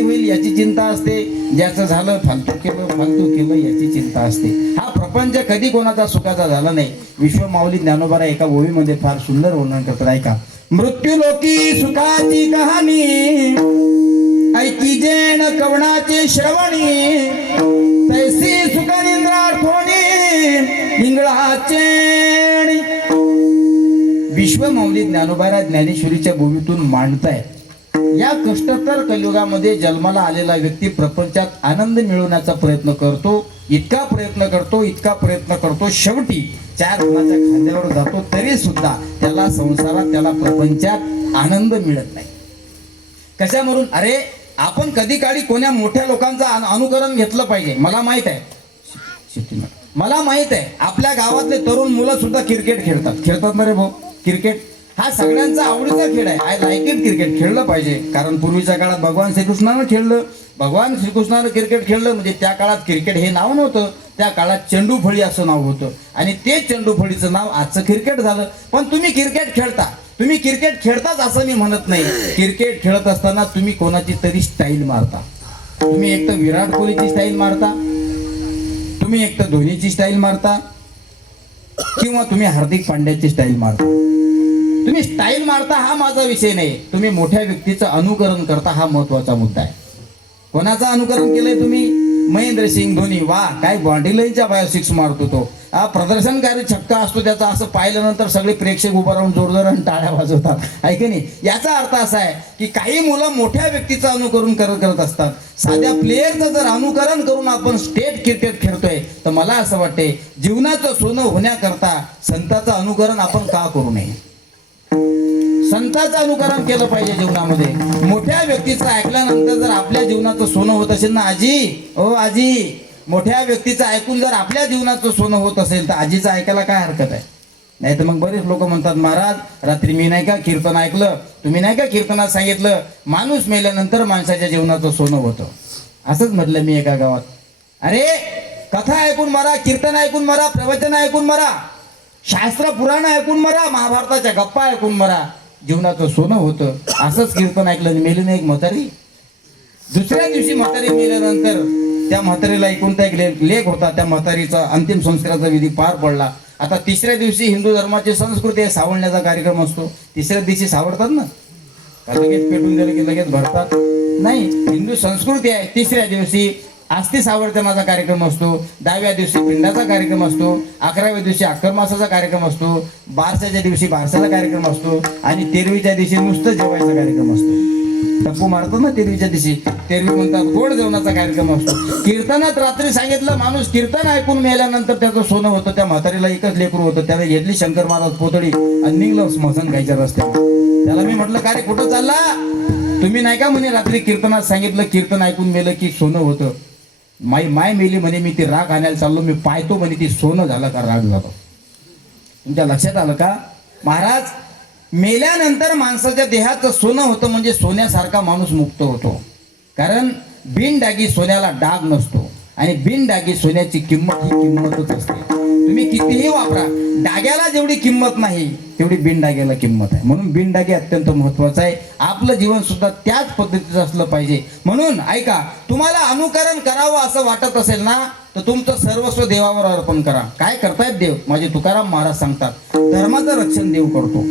होईल याची चिंता असते. ज्याचं झालं फालतू केलं याची चिंता असते. हा प्रपंच कधी कोणाचा सुखाचा झाला नाही. विश्वमाऊली ज्ञानोबा एका ओळीमध्ये फार सुंदर वर्णन करतात, ऐका. मृत्यू लोकी सुखाची कहाणी ऐकी जेण कवणाचे श्रवणी, तैसी सुखनिंद्रार्थोणी इंगळाचे. विश्वमाऊली ज्ञानोबा ज्ञानेश्वरीच्या भूमीतून मांडतायत. या कष्टतर कलियुगामध्ये जन्माला आलेला व्यक्ती प्रपंचात आनंद मिळवण्याचा प्रयत्न करतो, इतका प्रयत्न करतो, शेवटी 4 जणांच्या खांद्यावर जातो, तरी सुद्धा त्याला संसारात, त्याला प्रपंचात आनंद मिळत नाही. कशावरून? अरे आपण कधी काळी कोण्या मोठ्या लोकांचं अनुकरण घेतलं पाहिजे. मला माहित आहे आपल्या गावातले तरुण मुलं सुद्धा क्रिकेट खेळतात ना रे भाऊ. क्रिकेट हा सगळ्यांचा आवडीचा खेळ आहे. I like it. क्रिकेट खेळलं पाहिजे, कारण पूर्वीच्या काळात भगवान श्रीकृष्णानं क्रिकेट खेळलं. म्हणजे त्या काळात क्रिकेट हे नाव नव्हतं, त्या काळात चेंडूफळी असं नाव होतं, आणि ते चेंडूफळीचं नाव आजचं क्रिकेट झालं. पण तुम्ही क्रिकेट खेळताच असं मी म्हणत नाही. क्रिकेट खेळत असताना तुम्ही कोणाची तरी स्टाईल मारता. तुम्ही एक तर विराट कोहलीची स्टाईल मारता, तुम्ही एक तर धोनीची स्टाईल मारता, किंवा तुम्ही हार्दिक पांड्याची स्टाईल मारता. तुम्ही स्टाईल मारता हा माझा विषय नाही. तुम्ही मोठ्या व्यक्तीचं अनुकरण करता हा महत्वाचा मुद्दा आहे. कोणाचं अनुकरण केलंय तुम्ही? महेंद्रसिंग धोनी. वा, काय बॉडी लाईनच्या बाहेर 6 मारतो तो. हा प्रदर्शनकारी छक्का असतो त्याचा. असं पाहिल्यानंतर सगळे प्रेक्षक उभं राहून जोरजोराने टाळ्या वाजवतात, आहे की नाही? याचा अर्थ असा आहे की काही मुलं मोठ्या व्यक्तीचं अनुकरण करत असतात. साध्या प्लेयरचं जर अनुकरण करून आपण स्टेट क्रिकेट खेळतोय, तर मला असं वाटते जीवनाचं सोनं होण्याकरता संतांचं अनुकरण आपण का करू नये? संतांचं अनुकरण केलं पाहिजे जीवनामध्ये. मोठ्या व्यक्तीचं ऐकल्यानंतर जर आपल्या जीवनाचं सोनं होत असेल ना आजी, मोठ्या व्यक्तीचं ऐकून जर आपल्या जीवनाचं सोनं होत असेल तर आजीचं ऐकायला काय हरकत आहे? नाही तर मग बरेच लोक म्हणतात, महाराज रात्री मी नाही का कीर्तन ऐकलं, तुम्ही नाही का कीर्तनात सांगितलं माणूस मेल्यानंतर माणसाच्या जीवनाचं सोनं होतं. असंच म्हटलं मी एका गावात. अरे कथा ऐकून मरा, कीर्तन ऐकून मरा, प्रवचन ऐकून मरा, शास्त्र पुराण ऐकून मरा, महाभारताच्या गप्पा ऐकून मरा, जीवनाचं सोनं होतं. असंच कीर्तन ऐकलं, मेली नाही एक म्हातारी. दुसऱ्या दिवशी म्हातारी मेल्यानंतर त्या म्हातारीला एकुलता एक लेख होता. त्या म्हातारीचा अंतिम संस्काराचा विधी पार पडला. आता 3ऱ्या दिवशी हिंदू धर्माची संस्कृती आहे, सावळण्याचा कार्यक्रम असतो. 3ऱ्या दिवशी सावळतात ना, लगेच पेटून दिलं की लगेच भरतात? नाही, हिंदू संस्कृती आहे. 3ऱ्या दिवशी आस्ती सावळतनाचा कार्यक्रम असतो, 10व्या दिवशी पिंडाचा कार्यक्रम असतो, 11व्या दिवशी अक्करमासाचा कार्यक्रम असतो, बारसाच्या दिवशी बारसाचा कार्यक्रम असतो, आणि 13वीच्या दिवशी नुसतं जेवायचा कार्यक्रम असतो. टप्पू मारतो ना 13वीच्या दिवशी, 13वी म्हणतात गोड जेवणाचा कार्यक्रम असतो. कीर्तनात रात्री सांगितलं माणूस कीर्तन ऐकून मेल्यानंतर त्याचं सोनं होतं. त्या म्हातारीला एकच लेकरू होतं, त्याने घेतली शंकर महाराज पोतळी आणि निघलं स्मशान खायच्या रस्त्यावर. त्याला मी म्हटलं का रे कुठं चालला? तुम्ही नाही का म्हणे रात्री कीर्तनात सांगितलं कीर्तन ऐकून मेलं की सोनं होतं. माय मेली म्हणे, मी ती राख आणायला चाललो, मी पाहतो म्हणे ती सोनं झालं का राख झालं. तुमच्या लक्षात आलं का? महाराज मेल्यानंतर माणसाच्या देहाचं सोनं होतं, म्हणजे सोन्यासारखा माणूस मुक्त होतो. कारण बिनडागी सोन्याला डाग नसतो, आणि बिनडागी सोन्याची किंमत ही किंमतच असते. तुम्ही कितीही वापरा, डाग्याला जेवढी किंमत नाही तेवढी बिनडाग्याला किंमत आहे. म्हणून बिनडागी अत्यंत महत्वाचं आहे. आपलं जीवन सुद्धा त्याच पद्धतीचं असलं पाहिजे. म्हणून ऐका, तुम्हाला अनुकरण करावं असं वाटत असेल ना, तर तुमचं सर्वस्व देवावर अर्पण करा. काय करतायत देव? माझे तुकाराम महाराज सांगतात, धर्माचं रक्षण देव करतो,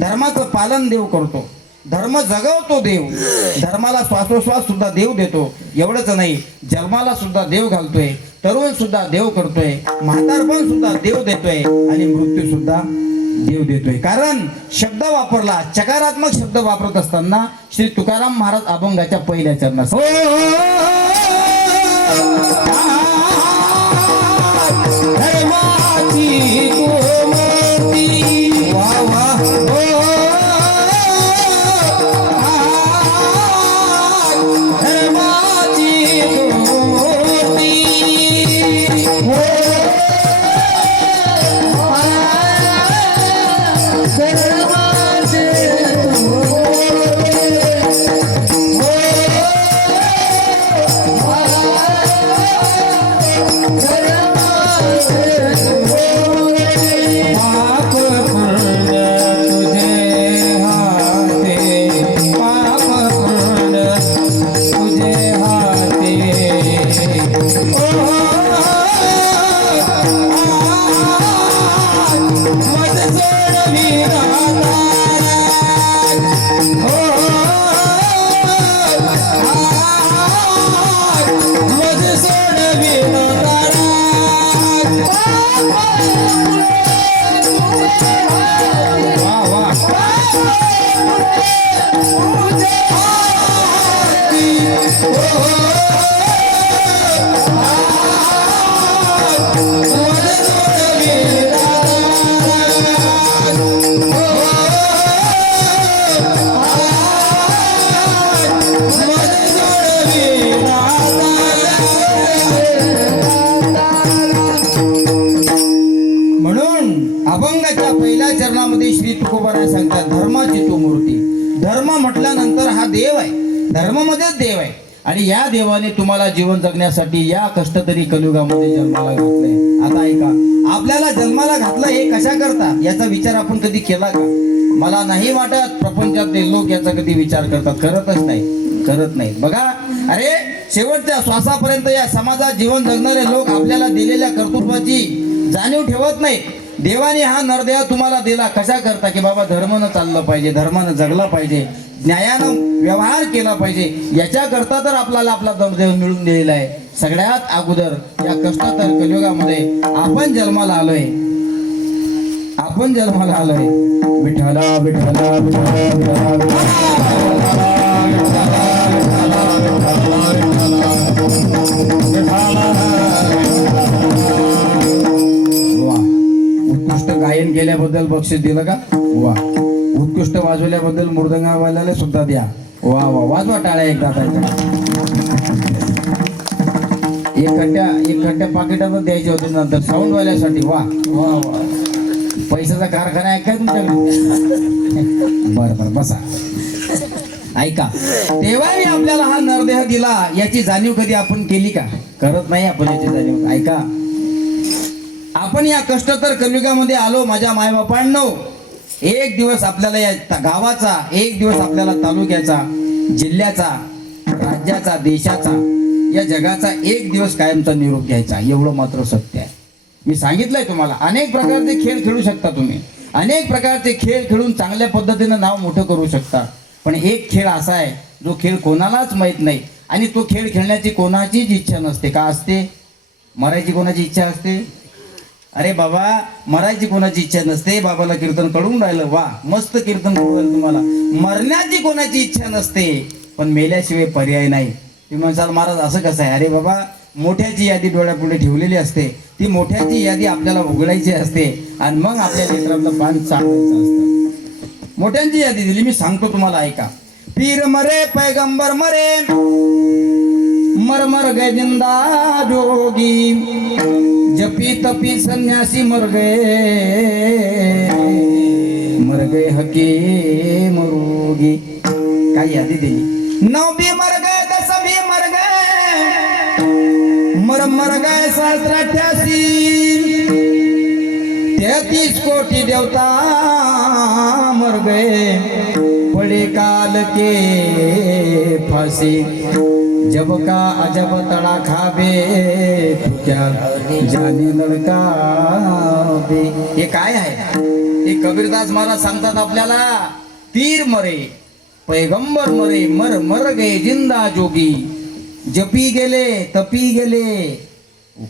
धर्माचं पालन देव करतो, धर्म जगवतो देव, धर्माला श्वासोश्वास सुद्धा देव देतो. एवढंच नाही, जन्माला सुद्धा देव घालतोय, तरुण सुद्धा देव करतोय, म्हातारपण सुद्धा देव देतोय, आणि मृत्यू सुद्धा देव देतोय. कारण शब्द वापरला, सकारात्मक शब्द वापरत असताना श्री तुकाराम महाराज अभंगाच्या पहिल्या चरणात धर्माची तू मूर्ती वा वा धर्माची तू मूर्ती पाप पुण्य तुझे हाते पाप पुण्य तुझे हाते मज सोडवी राधा मज सोडवी वा वा म्हणून अभंगाच्या पहिल्या चरणामध्ये श्री तुकोबाराय सांगतात धर्माची तू मूर्ती. धर्म म्हटल्यानंतर हा देव आहे, धर्म मध्येच देव आहे. आणि या देवाने तुम्हाला जीवन जगण्यासाठी या कष्टतरी कलियुगामध्ये जन्माला घातलंय. आता ऐका, आपल्याला जन्माला घातलं हे कशा करता याचा विचार आपण कधी केला का? मला नाही वाटत प्रपंचातले लोक याचा कधी विचार करतात. करत नाही. बघा, अरे शेवटच्या श्वासापर्यंत या समाजात जीवन जगणारे लोक आपल्याला दिलेल्या कर्तृत्वाची जाणीव ठेवत नाही. देवाने हा नरदेह तुम्हाला दिला कशा करता की बाबा धर्मानं चाललं पाहिजे, धर्मानं जगलं पाहिजे, न्यायानं व्यवहार केला पाहिजे. याच्या करता तर आपल्याला आपला नरदेह मिळून दिलेला आहे. सगळ्यात अगोदर या कष्टातर कलियुगामध्ये आपण जन्माला आलोय. विठ्ठला विठ्ठला वा, उत्कृष्ट गायन केल्याबद्दल बक्षीस दिलं का? वा, उत्कृष्ट वाजवल्याबद्दल मृदंगावाल्याला सुद्धा द्या. वा वा, वाजवा टाळ्या एकदा त्याच्या. एक खड्ड्या पाकिटात द्यायचे होते नंतर साऊंडवाल्यासाठी. वा वा वा, पैशाचा कारखाना आहे काय तुमच्याकडे? बरं बसा. ऐका, तेव्हाही आपल्याला हा नरदेह दिला याची जाणीव कधी आपण केली का? करत नाही आपण याची जाणीव. ऐका, आपण या कष्टतर कलियुगामध्ये आलो माझ्या मायबापांनो. एक दिवस आपल्याला या गावाचा, एक दिवस आपल्याला तालुक्याचा, जिल्ह्याचा, राज्याचा, देशाचा, या जगाचा एक दिवस कायमचा निरोप घ्यायचा. एवढं मात्र सत्य आहे. मी सांगितलंय तुम्हाला, अनेक प्रकारचे खेळ खेळू शकता तुम्ही, अनेक प्रकारचे खेळ खेळून चांगल्या पद्धतीनं नाव मोठं करू शकता. पण एक खेळ असा आहे जो खेळ कोणालाच माहीत नाही आणि तो खेळ खेळण्याची कोणाचीच इच्छा नसते. का असते? मरायची कोणाची इच्छा असते? अरे बाबा, मरायची कोणाची इच्छा नसते. बाबाला कीर्तन कळून राहिलं, वा मस्त कीर्तन कळून राहिलं तुम्हाला. मरण्याची कोणाची इच्छा नसते, पण मेल्याशिवाय पर्याय नाही. तुम्ही म्हणसाल महाराज असं कसं आहे? अरे बाबा, मोठ्याची यादी डोळ्यापुढे ठेवलेली असते. ती मोठ्याची यादी आपल्याला उघडायची असते आणि मग आपल्या लेकरातलं पान चालवायचं असतं. मोठ्यांची यादी दिली, मी सांगतो तुम्हाला, ऐका. पीर मरे पैगंबर मरे, मर मर गए जिंदा जोगी, जपी तपी सन्यासी मर गए हकी मरोगी. काय यादी दिली? 9 भी मर गए, 10 भी मर गए, मर गए 88, 33 कोटी देवता मर गए, पड़े काल के फांसी, जब का अजब तड़ा खाबे, तू क्या जाने लड़का बे. हे काय आहे? हे कबीरदास महाराज सांगतात आपल्याला. पीर मरे, पैगंबर मरे, मर मर गए जिंदा जोगी, जपी गेले, तपी गेले,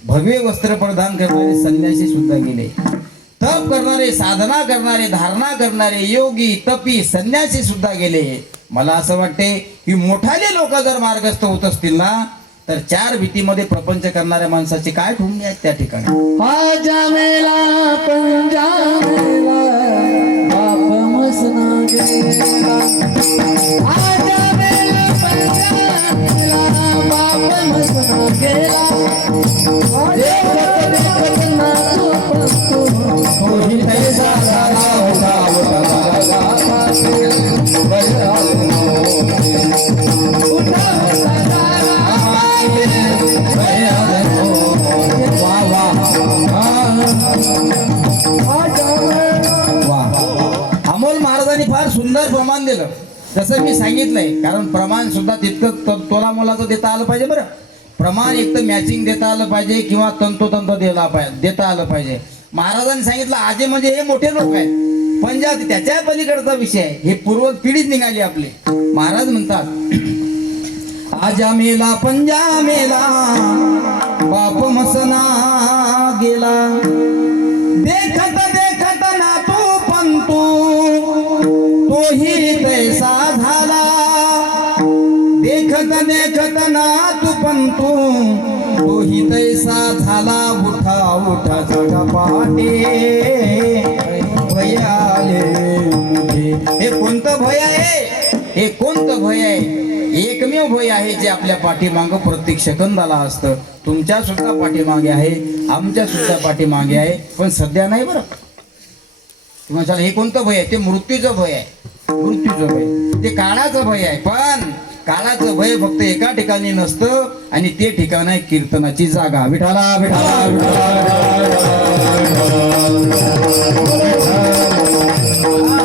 भव्य वस्त्र प्रदान करणारे संन्यासी सुद्धा गेले, तप करणारे, साधना करणारे, धारणा करणारे, योगी, तपी, संन्यासी सुद्धा गेले. मला असं वाटते की मोठाले लोक जर मार्गस्थ होत असतील ना, तर चार भीतीमध्ये प्रपंच करणाऱ्या माणसाची काय ठुमणी आहेत त्या ठिकाणी. हा जामेला पंजामेला बाप मसना गेला. हा जामेला पंजामेला बाप मसना गेला. देखत देखत नातू पंतू तोही तैसा झाला होता होता अमोल महाराजांनी फार सुंदर प्रमाण दिलं. जसं मी सांगितलंय, कारण प्रमाण सुद्धा तितकं तोला मोलाचं देता आलं पाहिजे. बरं, प्रमाण एक तर मॅचिंग देता आलं पाहिजे किंवा तंतोतंत देता आलं पाहिजे. महाराजांनी सांगितलं आजे म्हणजे हे मोठे लोक आहेत, पण ज्या त्याच्या पलीकडचा विषय आहे, हे पूर्व पिढीच निघाली आपली. महाराज म्हणतात आजा मेला पंजा मेला बाप मसना गेला. देखत देखत ना तू पंतू तोही तैसा झाला. देखत देखत ना तू पंतू तोही तैसा झाला. उठा उठा जगा पाटे भय आले मुझे. हे कोणतं भय आहे? हे कोणतं भय आहे? एकमेव भय आहे जे आपल्या पाठीमागं प्रत्येक सेकंदाला असतं. तुमच्या सुद्धा पाठीमागे आहे, आमच्या सुद्धा पाठीमागे आहे, पण सध्या नाही. बरं, तुम्हाला हे कोणतं भय आहे? ते मृत्यूचं भय आहे. मृत्यूचं भय ते काळाचं भय आहे. पण काळाचं भय फक्त एका ठिकाणी नसतं, आणि ते ठिकाण आहे कीर्तनाची जागा. विठाला विठाला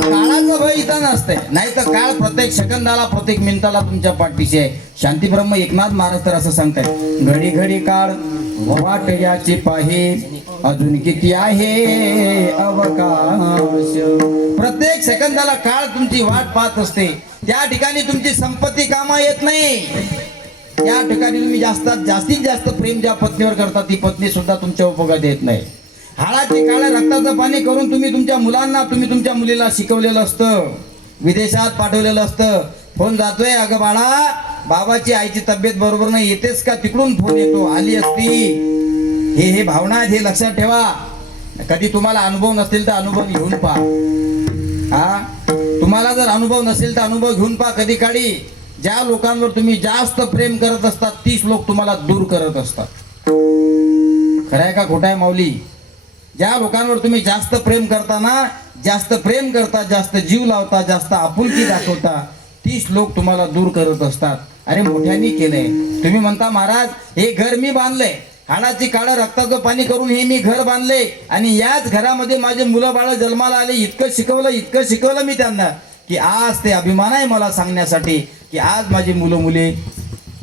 काळाचं भय इथं नसतंय. नाही तर काळ प्रत्येक सेकंदाला प्रत्येक मिनिटाला तुमच्या पाठीशी आहे. शांतीब्रह्म एकनाथ महाराज तर असं सांगतायत, घडी घडी काळ वाट याची पाहे अजून किती आहे अवकाश. प्रत्येक सेकंदाला काळ तुमची वाट पाहत असते. त्या ठिकाणी तुमची संपत्ती कामा येत नाही. त्या ठिकाणी तुम्ही जास्तीत जास्त प्रेम ज्या पत्नीवर करता ती पत्नी सुद्धा तुमच्या उपयोगात येत नाही. हाडाची काळ्या रक्ताचं पाणी करून तुम्ही तुमच्या मुलांना, तुम्ही तुमच्या मुलीला शिकवलेलं असतं, विदेशात पाठवलेलं असतं. फोन जातोय, अगं बाळा बाबाची आईची तब्येत बरोबर नाही, येतेस का? तिकडून फोन येतो, आली असती. हे भावना आहेत, हे लक्षात ठेवा. कधी तुम्हाला अनुभव नसेल तर अनुभव घेऊन पहा. हा, तुम्हाला जर अनुभव नसेल तर अनुभव घेऊन पहा. कधी काळी ज्या लोकांवर तुम्ही जास्त प्रेम करत असतात तीच लोक तुम्हाला दूर करत असतात. खरं आहे का खोटं आहे माऊली? ज्या लोकांवर तुम्ही जास्त प्रेम करता, जास्त जीव लावता, जास्त आपुलकी दाखवता, तीच लोक तुम्हाला दूर करत असतात. अरे मोठ्यांनी केलंय. तुम्ही म्हणता महाराज हे घर मी बांधलंय, हाडाची काळं रक्ताचं पाणी करून हे मी घर बांधले, आणि याच घरामध्ये माझे मुलं बाळ जन्माला आले. इतकं शिकवलं मी त्यांना, की आज ते अभिमान आहे मला सांगण्यासाठी की आज माझी मुलं मुले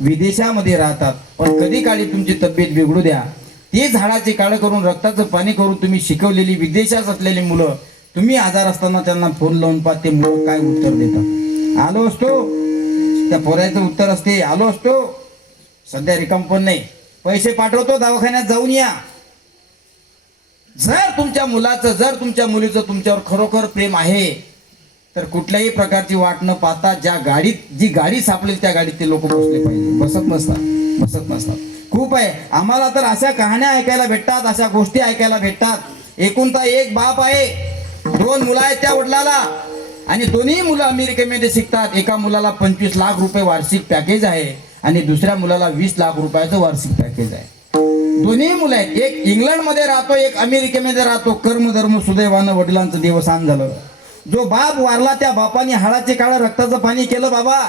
विदेशामध्ये राहतात. पण कधी काळी तुमची तब्येत बिघडू द्या, ते झाडाचे काळं करून रक्ताचं पाणी करून तुम्ही शिकवलेली विदेशात असलेली मुलं, तुम्ही आजार असताना त्यांना फोन लावून पहा, ते मुलं काय उत्तर देतात. आलो असतो, त्या पोराचं उत्तर असते आलो असतो, सध्या रिकाम पण नाही, पैसे पाठवतो, दवाखान्यात जाऊन या. जर तुमच्या मुलाचं, जर तुमच्या मुलीचं तुमच्यावर खरोखर प्रेम आहे तर कुठल्याही प्रकारची वाट न पाहता जी गाडी सापडेल त्या गाडीत ते लोक बसले पाहिजे. बसत नसतात. खूप आहे. आम्हाला तर अशा कहाण्या ऐकायला भेटतात, अशा गोष्टी ऐकायला भेटतात. एकुलता एक बाप आहे, 2 मुलं आहेत त्या वडिलाला, आणि दोन्ही मुलं अमेरिकेमध्ये शिकतात. एका मुलाला 25 लाख रुपये वार्षिक पॅकेज आहे आणि दुसऱ्या मुलाला 20 लाख रुपयाचं वार्षिक पॅकेज आहे. दोन्ही मुलं आहेत. एक इंग्लंडमध्ये राहतो, एक अमेरिकेमध्ये राहतो. कर्मधर्म सुदैवानं वडिलांचं देवसान झालं. जो बाप वारला त्या बापाने हाडाचे काळं रक्ताचं पाणी केलं. बाबा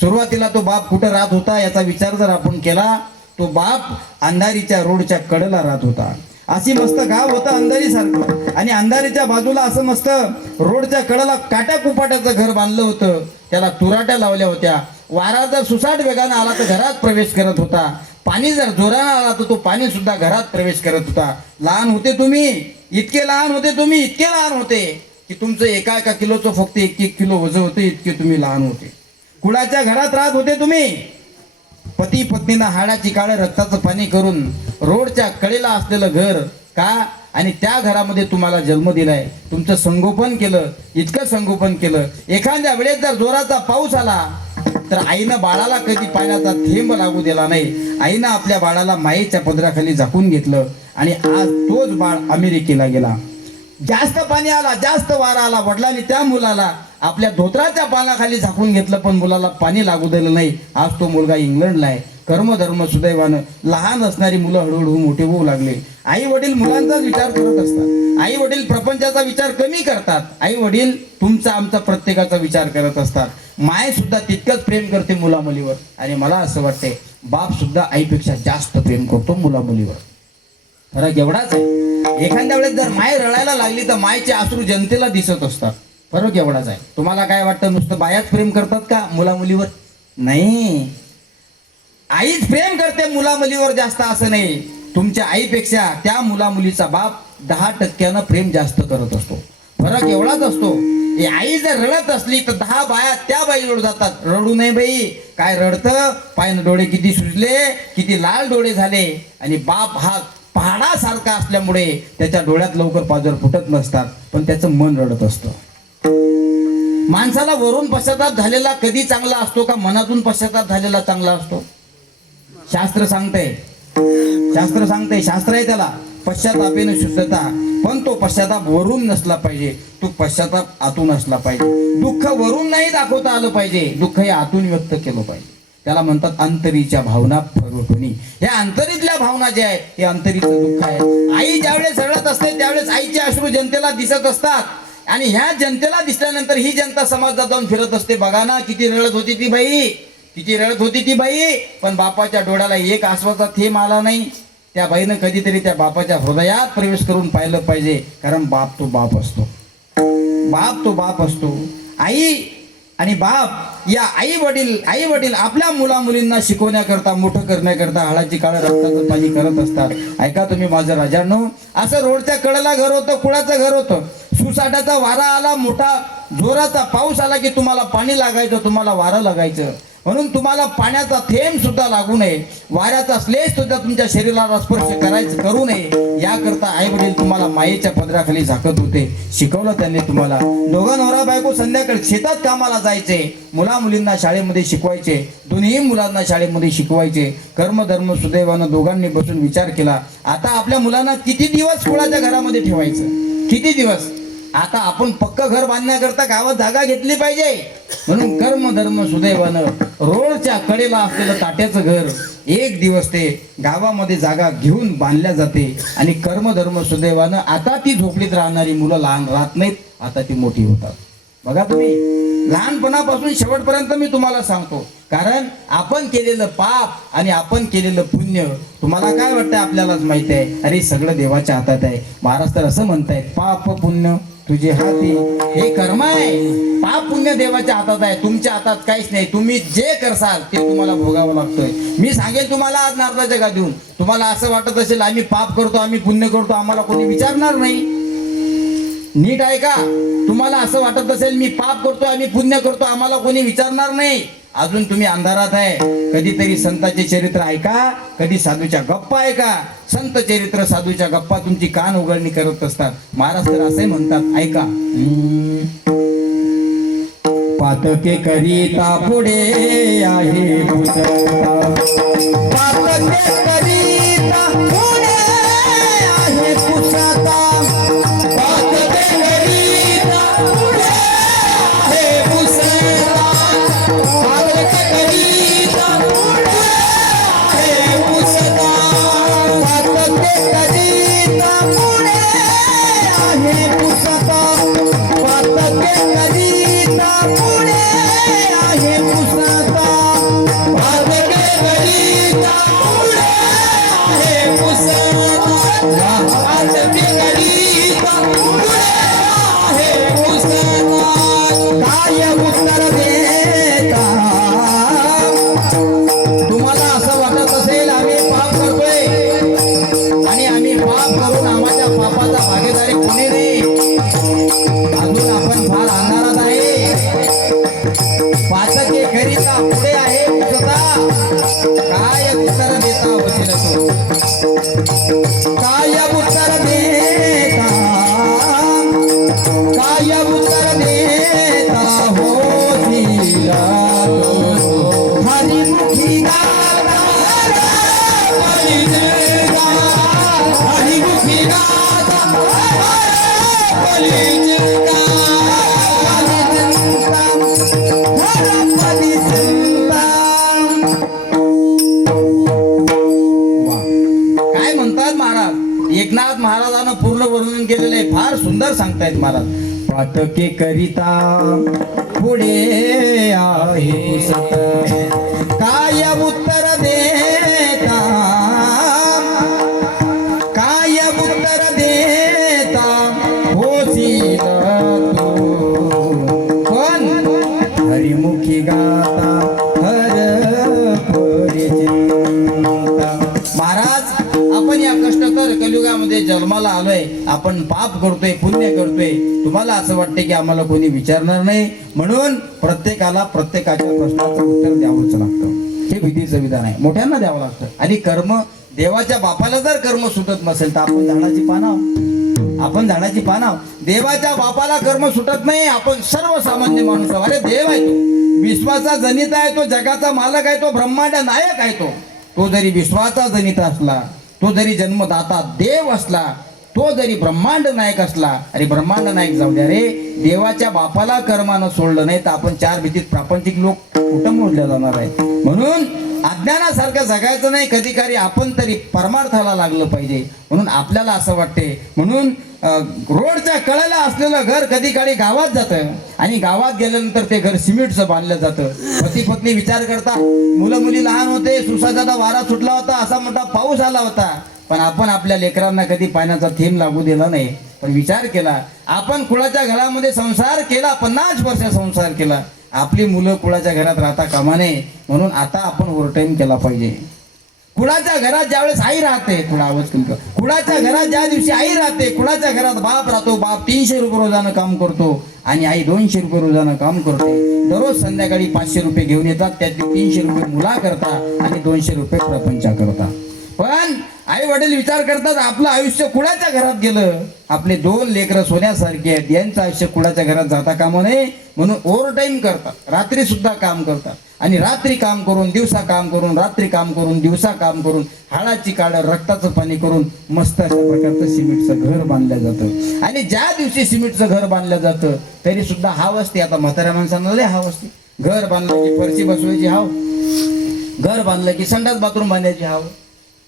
सुरुवातीला तो बाप कुठं राहत होता याचा विचार जर आपण केला, तो बाप अंधारीच्या रोडच्या कडेला राहत होता. अशी मस्त गाव होतं अंधारी सारखं, आणि अंधारीच्या बाजूला असं मस्त रोडच्या कडेला काट्या कुपाट्याचं घर बांधलं होतं. त्याला तुराट्या लावल्या होत्या. वारा जर सुसाट वेगानं आला तर घरात प्रवेश करत होता. पाणी जर जोरानं आला तर तो पाणी सुद्धा घरात प्रवेश करत होता. लहान होते तुम्ही, इतके लहान होते की तुमचं एका किलोचं फक्त 1 किलो वजन होते, इतके तुम्ही लहान होते. कुणाच्या घरात राहत होते तुम्ही? पती पत्नीनं हाडाची काळं रक्ताचं पाणी करून रोडच्या कडेला असलेलं घर का, आणि त्या घरामध्ये तुम्हाला जन्म दिलाय, तुमचं संगोपन केलं, इतकं संगोपन केलं. एखाद्या वेळेस जर जोराचा पाऊस आला तर आईनं बाळाला कधी पाण्याचा थेंब लागू दिला नाही. आईनं आपल्या बाळाला मायेच्या पदराखाली झाकून घेतलं आणि आज तोच बाळ अमेरिकेला गेला. जास्त पाणी आला, जास्त वारा आला, वडिलांनी त्या मुलाला आपल्या धोत्राच्या पानाखाली झाकून घेतलं, पण मुलाला पाणी लागू दिलं नाही. आज तो मुलगा इंग्लंडला आहे. कर्मधर्म सुदैवानं लहान असणारी मुलं हळूहळू मोठे होऊ लागले. आई वडील मुलांचाच विचार करत असतात. आई वडील प्रपंचाचा विचार कमी करतात. आई वडील तुमचा आमचा प्रत्येकाचा विचार करत असतात. माय सुद्धा तितकंच प्रेम करते मुला मुलीवर. आणि मला असं वाटते बाप सुद्धा आईपेक्षा जास्त प्रेम करतो मुला मुलीवर. फरक एवढाच आहे. एखाद्या वेळेस जर माय रडायला लागली तर मायचे अश्रू जनतेला दिसत असतात. फरक एवढाच आहे. तुम्हाला काय वाटतं नुसतं बायाच प्रेम करतात का मुला मुलीवर? नाही, आईच प्रेम करते मुला मुलीवर जास्त असं नाही. तुमच्या आईपेक्षा त्या मुला मुलीचा बाप 10% प्रेम जास्त करत असतो. फरक एवढाच असतो. आई जर रडत असली तर 10 बाया त्या बाईजवळ जातात. रडू नये बाई, काय रडतं, पायनं डोळे किती सुजले, किती लाल डोळे झाले. आणि बाप हा पहाडासारखा असल्यामुळे त्याच्या डोळ्यात लवकर पाजर फुटत नसतात, पण त्याचं मन रडत असतं. माणसाला वरून पश्चाताप झालेला कधी चांगला असतो का मनातून पश्चाताप झालेला चांगला असतो? शास्त्र सांगते, शास्त्र आहे त्याला, पश्चातापेन शुद्धता. पण तो पश्चाताप वरून नसला पाहिजे, तो पश्चाताप आतून असला पाहिजे. दुःख वरून नाही दाखवता आलं पाहिजे, दुःख हे आतून व्यक्त केलं पाहिजे. त्याला म्हणतात अंतरीच्या भावना फरवटोनी. या अंतरीतल्या भावना ज्या आहेत हे अंतरीचं दुःख आहे. आई ज्यावेळेस रडत असते त्यावेळेस आईचे अश्रू जनतेला दिसत असतात. आणि ह्या जनतेला दिसल्यानंतर ही जनता समाजात जाऊन फिरत असते. बघा ना किती रडत होती ती बाई, किती रडत होती ती बाई, पण बापाच्या डोळ्याला एक आसवाचा थेंब आला नाही. त्या बाईनं कधीतरी त्या बापाच्या हृदयात प्रवेश करून पाहिलं पाहिजे. कारण बाप तो बाप असतो, बाप तो बाप असतो. आई आणि बाप या आई वडील आपल्या मुला मुलींना शिकवण्याकरता, मोठं करण्याकरता हळाची काळं रक्ताचं पाणी करत असतात. ऐका तुम्ही माझं राजांनो, असं रोडच्या कडेला घर होतं, कुळाचं घर होतं. सुसाटाचा वारा आला, मोठा जोराचा पाऊस आला की तुम्हाला पाणी लागायचं, तुम्हाला वारं लागायचं. म्हणून तुम्हाला पाण्याचा थेंब सुद्धा लागू नये, वाऱ्याचा श्लेष सुद्धा तुमच्या शरीराला स्पर्श करू नये, याकरता आई वडील तुम्हाला मायेच्या पदराखाली झाकत होते. शिकवलं त्यांनी तुम्हाला. दोघं नवरा बायको संध्याकाळी शेतात कामाला जायचे, मुला मुलींना शाळेमध्ये शिकवायचे, दोन्ही मुलांना शाळेमध्ये शिकवायचे. कर्मधर्म सुदैवानं दोघांनी बसून विचार केला, आता आपल्या मुलांना किती दिवस कुळाच्या घरामध्ये ठेवायचं, किती दिवस. आता आपण पक्क घर बांधण्याकरता गावात जागा घेतली पाहिजे. म्हणून कर्मधर्म सुदैवानं रोडच्या कडेला असलेलं ताट्याचं घर एक दिवस ते गावामध्ये जागा घेऊन बांधल्या जाते. आणि कर्मधर्म सुदैवानं आता ती झोपडीत राहणारी मुलं लहान राहत नाहीत, आता ती मोठी होतात. बघा तुम्ही, लहानपणापासून शेवटपर्यंत मी तुम्हाला सांगतो. कारण आपण केलेलं पाप आणि आपण केलेलं पुण्य, तुम्हाला काय वाटतं आपल्यालाच माहिती आहे. अरे सगळं देवाच्या हातात आहे. महाराज तर असं म्हणतायत, पाप पुण्य तुझे हाती, हे कर्म आहे. पाप पुण्य देवाच्या हातात आहे, तुमच्या हातात काहीच नाही. तुम्ही जे करसाल ते तुम्हाला भोगावं लागतोय. मी सांगेल तुम्हाला आज नारदाच्या गादीहून, तुम्हाला असं वाटत असेल आम्ही पाप करतो, आम्ही पुण्य करतो, आम्हाला कोणी विचारणार नाही. नीट आहे का? तुम्हाला असं वाटत असेल मी पाप करतो, आम्ही पुण्य करतो, आम्हाला कोणी विचारणार नाही. अजून तुम्ही अंधारात आहे. कधीतरी संतांचे चरित्र ऐका, कधी साधूच्या गप्पा ऐका. संत चरित्र, साधूच्या गप्पा तुमची कान उघडणी करत असतात. महाराज तर असे म्हणतात, ऐका. पातके करिता पुढे आहे पुसता, पातके करिता पुढे आहे पुसता, पातके करिता पुढे आहे पुसता, पातके करिता पुढे आहे पुसता, पातके करिता पुढे आहे पुसता, पातके करिता पुढे आहे पुसता, पातके करिता पुढे आहे पुसता, पातके करिता पुढे आहे पुसता. काय उत्तर देता? तुम्हाला असं वाटत असेल आम्ही पाप करतोय आणि आम्ही पाप करून आम्हाला पापाचा भागीदारी कोणी नाही. अजून आपण फार अंधारात आहे. पातके करिता पुढे आहे पुसता. काय उत्तर देता होतील तो? काय उत्तर देता? काय उत्तर देता होतील तो? काय म्हणतात महाराज, एकनाथ महाराजांना पूर्ण वर्णन केलेलं आहे, फार सुंदर सांगतायत महाराज. पाटके करिता पुढे आहे पुसत, काय उत्तर देता, काय उत्तर देता होशील तू, पण हरिमुखी गाता हर परिचिंता. महाराज, आपण या कष्टकर कलियुगामध्ये जन्माला आलोय, आपण पाप करतोय, पुण्य करतोय, तुम्हाला असं वाटते की आम्हाला कोणी विचारणार नाही, म्हणून प्रत्येकाला प्रत्येकाच्या प्रश्नाचं उत्तर द्यावंच लागतं. हे विधीचं विधान आहे, मोठ्यांना द्यावं लागतं. आणि कर्म, देवाच्या बापाला जर कर्म सुटत नसेल तर आपण झाडाची पानाव, आपण झाडाची पानाव. देवाच्या बापाला कर्म सुटत नाही, आपण सर्वसामान्य माणूस आहोत. अरे देव आहे तो, विश्वाचा जनित आहे तो, जगाचा मालक आहे तो, ब्रह्मांड नायक आहे तो. तो जरी विश्वाचा जनित असला, तो जरी जन्मदाता देव असला, तो जरी ब्रह्मांड नायक असला, अरे ब्रह्मांड नायक जाऊ द्या रे, देवाच्या बापाला कर्मानं सोडलं नाही तर आपण चार भीतीत प्रापंचिक लोक कुठं मोडल्या जाणार आहे. म्हणून अज्ञानासारखं जगायचं नाही, कधी कधी आपण तरी परमार्थाला लागलं पाहिजे. म्हणून आपल्याला असं वाटते, म्हणून रोडच्या कडेला असलेलं घर कधी काळी गावात जातं, आणि गावात गेल्यानंतर ते घर सिमेंटचं बांधलं जातं. पती पत्नी विचार करता, मुलं मुली लहान होते, सुसाचा वारा सुटला होता, असा मोठा पाऊस आला होता, पण आपण आपल्या लेकरांना कधी पाण्याचा थेंब लागू दिला नाही. पण विचार केला, आपण कुळाच्या घरामध्ये संसार केला, 50 वर्ष संसार केला, आपली मुलं कुळाच्या घरात राहता कामा नये. म्हणून आता आपण ओव्हरटाईम केला पाहिजे. कुळाच्या घरात ज्यावेळेस आई राहते, थोडा आवाज कमी कर, कुळाच्या घरात ज्या दिवशी आई राहते, कुळाच्या घरात बाप राहतो, बाप 300 रुपये रोजानं काम करतो आणि आई 200 रुपये रोजानं काम करते. दररोज संध्याकाळी 500 रुपये घेऊन येतात, त्यातले 300 रुपये मुला करता आणि 200 रुपये प्रपंचा करता. पण आई वडील विचार करतात, आपलं आयुष्य कुळाच्या घरात गेलं, आपले 2 लेकरं सोन्यासारखे आहेत, यांचं आयुष्य कुळाच्या घरात जाता कामा नये, म्हणून ओव्हरटाईम करतात, रात्री सुद्धा काम करतात. आणि रात्री काम करून, दिवसा काम करून, रात्री काम करून, दिवसा काम करून, हाडाची काढं, रक्ताचं पाणी करून मस्त अशा प्रकारचं सिमेंटचं घर बांधलं जातं. आणि ज्या दिवशी सिमेंटचं घर बांधलं जातं तरी सुद्धा हाव असते. आता म्हाताऱ्या माणसांना लय हाव असते, घर बांधलं की फरशी बसवायची हाव, घर बांधलं की संडास बाथरूम बांधायची हाव,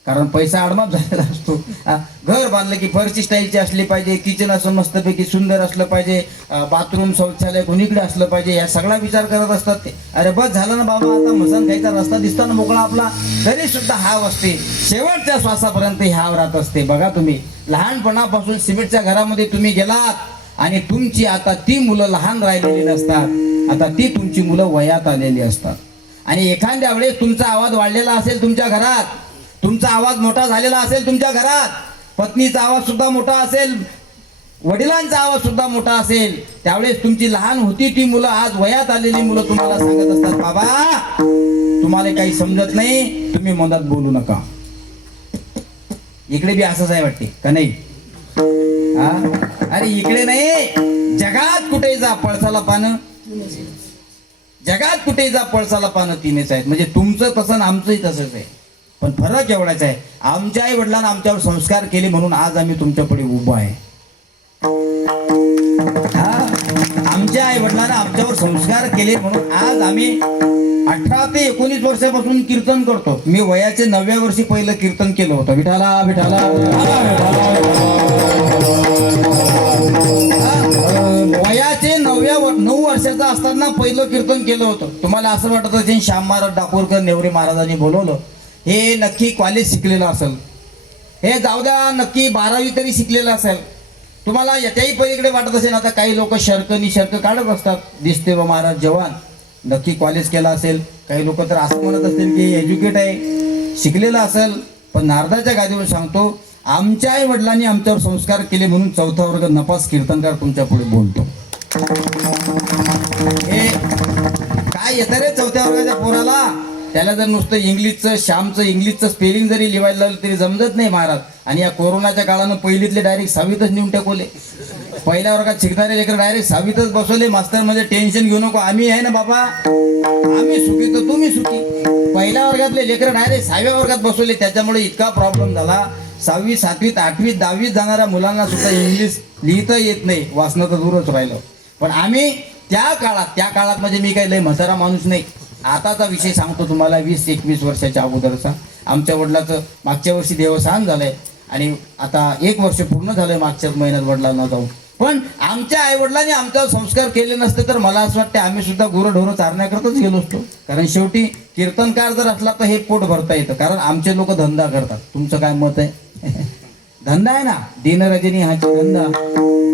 कारण पैसा आडमाप झालेला असतो. घर बांधलं की फरची स्टाईलची असली पाहिजे, किचन असं मस्तपैकी सुंदर असलं पाहिजे, बाथरूम शौचालय कोणीकडे असलं पाहिजे, या सगळा विचार करत असतात ते. अरे बस झालं ना बाबा, आता मसान खायचा रस्ता दिसताना मोकळा आपला, तरी सुद्धा हाव असते, शेवटच्या श्वासापर्यंत ही हाव राहत असते. बघा तुम्ही लहानपणापासून सिमेंटच्या घरामध्ये तुम्ही गेलात आणि तुमची आता ती मुलं लहान राहिलेली नसतात, आता ती तुमची मुलं वयात आलेली असतात. आणि एखाद्या वेळेस तुमचा आवाज वाढलेला असेल तुमच्या घरात, तुमचा आवाज मोठा झालेला असेल तुमच्या घरात, पत्नीचा आवाज सुद्धा मोठा असेल, वडिलांचा आवाज सुद्धा मोठा असेल, त्यावेळेस तुमची लहान होती ती मुलं आज वयात आलेली मुलं तुम्हाला सांगत असतात, बाबा तुम्हाला काही समजत नाही, तुम्ही मधात बोलू नका. इकडे बी असंच आहे वाटते का नाही? अरे इकडे नाही, जगात कुठे जा पळसाला पानं, जगात कुठे जा पळसाला पानं तिनेच आहेत. म्हणजे तुमचं तसं आणि आमचंही तसंच आहे. पण फरक एवढाच आहे, आमच्या आई वडिलांना आमच्यावर संस्कार केले म्हणून आज आम्ही तुमच्या पुढे उभा आहे. आमच्या आई वडिलांना आमच्यावर संस्कार केले म्हणून आज आम्ही 18 ते 19 वर्षापासून कीर्तन करतो. मी वयाचे 9व्या वर्षी पहिलं कीर्तन केलं होतं, विठाला विठाला. वयाचे 9 वर्षाचा असताना पहिलं कीर्तन केलं होतं. तुम्हाला असं वाटत असेल श्याम महाराज डाकोरकर नेवरे महाराजांनी बोलवलं, हे नक्की कॉलेज शिकलेलं असेल, हे जाऊ द्या नक्की 12वी तरी शिकलेलं असेल. तुम्हाला याच्याही पलीकडे वाटत असेल, आता काही लोक शर्क काढत असतात, दिसते व महाराज जवान, नक्की कॉलेज केला असेल. काही लोक तर असं म्हणत असतील की एज्युकेट आहे, शिकलेलं असेल. पण नारदाच्या गादीवर सांगतो, आमच्या आई वडिलांनी आमच्यावर संस्कार केले म्हणून 4था वर्ग नपास कीर्तनकार तुमच्या पुढे बोलतो. हे काय येतं रे 4थ्या वर्गाच्या पोराला? त्याला जर नुसतं इंग्लिशचं, श्यामचं इंग्लिशचं स्पेलिंग जरी लिहायला लागलं तरी जमत नाही महाराज. आणि या कोरोनाच्या काळानं पहिलीतले डायरेक्ट 6वीतच नेऊन टाकवले. पहिल्या वर्गात शिकणारे लेकर डायरेक्ट 6वीतच बसवले. मास्तर म्हणजे टेन्शन घेऊ नको, आम्ही आहे ना बाबा, आम्ही सुखी तर तुम्ही सुखी. पहिल्या वर्गातले लेकरं डायरेक्ट 6व्या वर्गात बसवले. त्याच्यामुळे इतका प्रॉब्लेम झाला. 6वी 7वीत 8वीत 10वीत जाणाऱ्या मुलांना सुद्धा इंग्लिश लिहिता येत नाही, वाचणं तर दूरच राहिलं. पण आम्ही त्या काळात म्हणजे मी काही लय म्हातारा माणूस नाही, आताचा विषय सांगतो तुम्हाला. 20-21 वर्षाच्या अगोदरचा आमच्या वडिलाचं मागच्या वर्षी देवस्थान झालंय आणि आता 1 वर्ष पूर्ण झालंय मागच्याच महिन्यात वडिलांना जाऊन. पण आमच्या आईवडिलांनी आमच्यावर संस्कार केले नसते तर मला असं वाटतं आम्ही सुद्धा गुरंढोरं चारण्याकरताच गेलो असतो. कारण शेवटी कीर्तनकार जर असला तर हे पोट भरता येतं. कारण आमचे लोक धंदा करतात. तुमचं काय मत आहे? धंदा आहे ना, दिनरजनी हाची धंदा,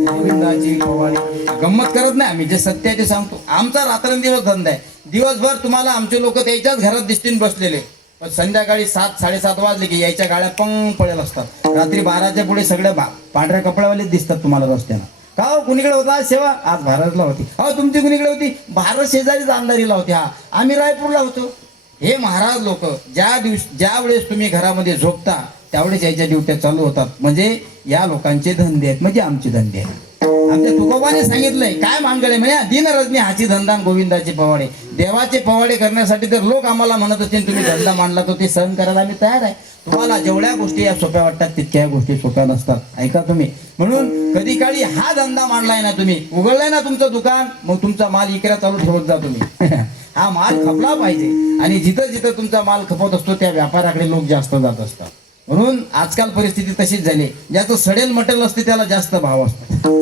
गोविंदाची पवाडी. गंमत करत नाही आम्ही, जे सत्य आहे ते सांगतो. आमचा रात्रंदिवस धंदा आहे. दिवसभर तुम्हाला आमचे लोक त्याच्याच घरात दिसतील बसलेले, पण संध्याकाळी 7-7:30 वाजले की यायच्या गाड्या पंग पडेल असतात. रात्री 12च्या पुढे सगळे पांढऱ्या कपड्यावालेच दिसतात तुम्हाला रस्त्यानं. का हो, कुणीकडे होता आज सेवा? आज भारतला होती. हो, तुमची कुणीकडे होती? भारत शेजारीच अंधारीला होती. हा, आम्ही रायपूरला होतो. हे महाराज लोक ज्या वेळेस तुम्ही घरामध्ये झोपता त्यावेळेस याच्या ड्युट्या चालू होतात. म्हणजे या लोकांचे धंदे आहेत, म्हणजे आमचे धंदे आहेत. आमच्या तुकोबाने सांगितलंय काय मानगडे म्हणजे दिनरजनी हाची धंदा आणि गोविंदाचे पवाडे. देवाचे पवाडे करण्यासाठी तर लोक आम्हाला म्हणत असतील तुम्ही धंदा मांडला तर ते सहन करायला आम्ही तयार आहे. तुम्हाला जेवढ्या गोष्टी या सोप्या वाटतात तितक्या या गोष्टी सोप्या नसतात. ऐका तुम्ही. म्हणून कधी काळी हा धंदा मांडलाय ना तुम्ही, उघडलाय ना तुमचं दुकान, मग तुमचा माल इकड्या चालू ठेवत जा तुम्ही. हा माल खपला पाहिजे आणि जिथं जिथं तुमचा माल खपत असतो त्या व्यापाराकडे लोक जास्त जात असतात. म्हणून आजकाल परिस्थिती तशीच झाली. ज्याचं सडेल मटेरियल असते त्याला जास्त भाव असतो.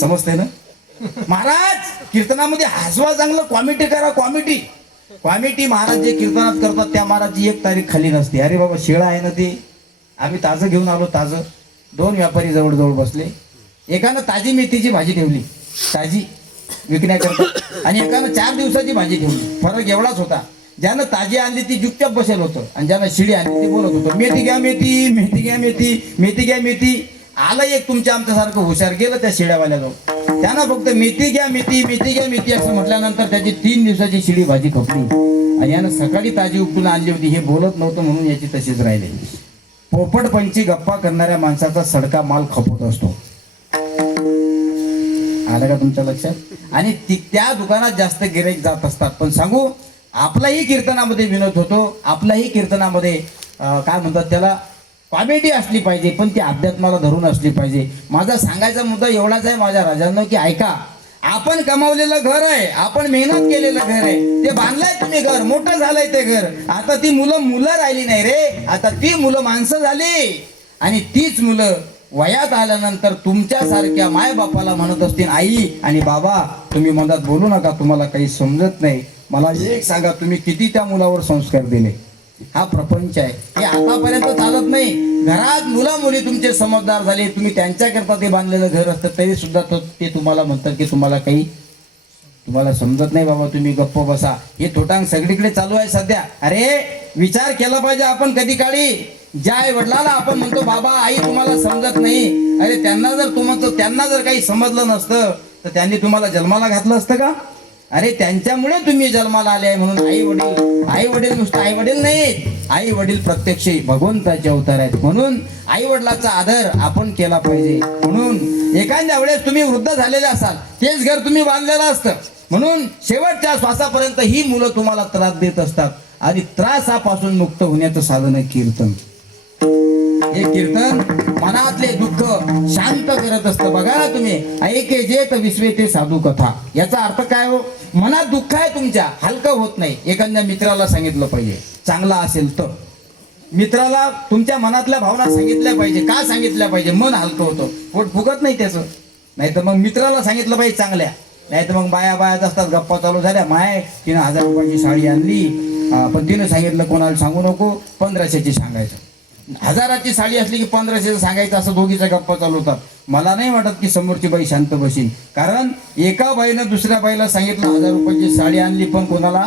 समजते ना? महाराज कीर्तनामध्ये हसवा, चांगलं कॉमेडी करा. कॉमेडी महाराज जे कीर्तनात करतात त्या महाराजची 1 तारीख खाली नसते. अरे बाबा शिळा आहे ना ते, आम्ही ताजं घेऊन आलो. ताजं 2 व्यापारी जवळ बसले. एकानं ताजी मेथीची भाजी ठेवली ताजी विकण्याकरता आणि एकानं 4 दिवसाची भाजी ठेवली. फरक एवढाच होता. ज्यानं ताजी आणली ती चुपचाप बसेल होतं आणि ज्यानं शिडी आणली ती बोलत होतं मेथी घ्या मेथी, मेथी घ्या मेथी, मेथी घ्या मेथी. आलं एक तुमच्या आमच्यासारखं हुशार गेलं त्या शिड्यावाल्याजवळ. त्यानं फक्त मेथी घ्या मेथी, मेथी घ्या मेथी असं म्हटल्यानंतर त्याची 3 दिवसाची शिडी भाजी खपली आणि यानं सकाळी ताजी उपटून आणली होती. हे बोलत नव्हतं म्हणून याची तशीच राहिली. पोपटपंची गप्पा करणाऱ्या माणसाचा सडका माल खपत असतो. आलं का तुमच्या लक्षात? आणि त्या दुकानात जास्त गिऱ्हाईक जात असतात. पण सांगू, आपलाही कीर्तनामध्ये विनोद होतो. आपल्याही कीर्तनामध्ये काय म्हणतात त्याला, कॉमेडी असली पाहिजे, पण ती अध्यात्माला धरून असली पाहिजे. माझा सांगायचा मुद्दा एवढाच आहे माझ्या राजांनो की ऐका, आपण कमावलेलं घर आहे, आपण मेहनत केलेलं घर आहे, ते बांधलंय तुम्ही घर, मोठं झालंय ते घर. आता ती मुलं राहिली नाही रे, आता ती मुलं माणसं झाली आणि तीच मुलं वयात आल्यानंतर तुमच्यासारख्या माय बापाला म्हणत असतील आई आणि बाबा तुम्ही मनात बोलू नका, तुम्हाला काही समजत नाही. मला एक सांगा, तुम्ही किती त्या मुलावर संस्कार दिले? हा प्रपंच आहे, हे आतापर्यंत चालत नाही. घरात मुला मुली तुमचे समजदार झाले, तुम्ही त्यांच्याकरता ते बांधलेलं घर असतं तरी सुद्धा ते तुम्हाला म्हणतात की तुम्हाला समजत नाही बाबा, तुम्ही गप्प बसा. हे थोटांग सगळीकडे चालू आहे सध्या. अरे विचार केला पाहिजे आपण कधी काळी. ज्या आई वडिलाला आपण म्हणतो बाबा आई तुम्हाला समजत नाही, अरे त्यांना जर काही समजलं नसतं तर त्यांनी तुम्हाला जन्माला घातलं असतं का? अरे त्यांच्यामुळे तुम्ही जन्माला आले आहे. म्हणून आई वडील नुसतं आई वडील नाहीत, आई वडील प्रत्यक्ष भगवंताचे अवतार आहेत. म्हणून आई वडिलाचा आदर आपण केला पाहिजे. म्हणून एखाद्या वेळेस तुम्ही वृद्ध झालेले असाल, तेच घर तुम्ही बांधलेलं असतं. म्हणून शेवटच्या श्वासापर्यंत ही मुलं तुम्हाला त्रास देत असतात आणि त्रासापासून मुक्त होण्याचं साधन आहे कीर्तन. हे कीर्तन मनातले दुःख शांत करत असतं. बघा ना तुम्ही, ऐके जेत विश्वेते साधू कथा. याचा अर्थ काय हो? मनात दुःख आहे तुमच्या, हलकं होत नाही. एखाद्या मित्राला सांगितलं पाहिजे, चांगला असेल तर मित्राला तुमच्या मनातल्या भावना सांगितल्या पाहिजे. का सांगितल्या पाहिजे? मन हलकं होतं, पोट फुगत नाही त्याचं. नाही तर मग मित्राला सांगितलं पाहिजे चांगल्या, नाही तर मग बायाच असतात गप्पा चालू झाल्या. माय तिनं 1000 रुपयाची साडी आणली, पण तिनं सांगितलं कोणाला सांगू नको, 1500ची सांगायचं. 1000ची साडी असली की 1500 सांगायचं, असं दोघीच्या गप्पा चालू होतात. मला नाही वाटत की समोरची बाई शांत बसीन. कारण एका बाईनं दुसऱ्या बाईला सांगितलं 1000 रुपयाची साडी आणली पण कोणाला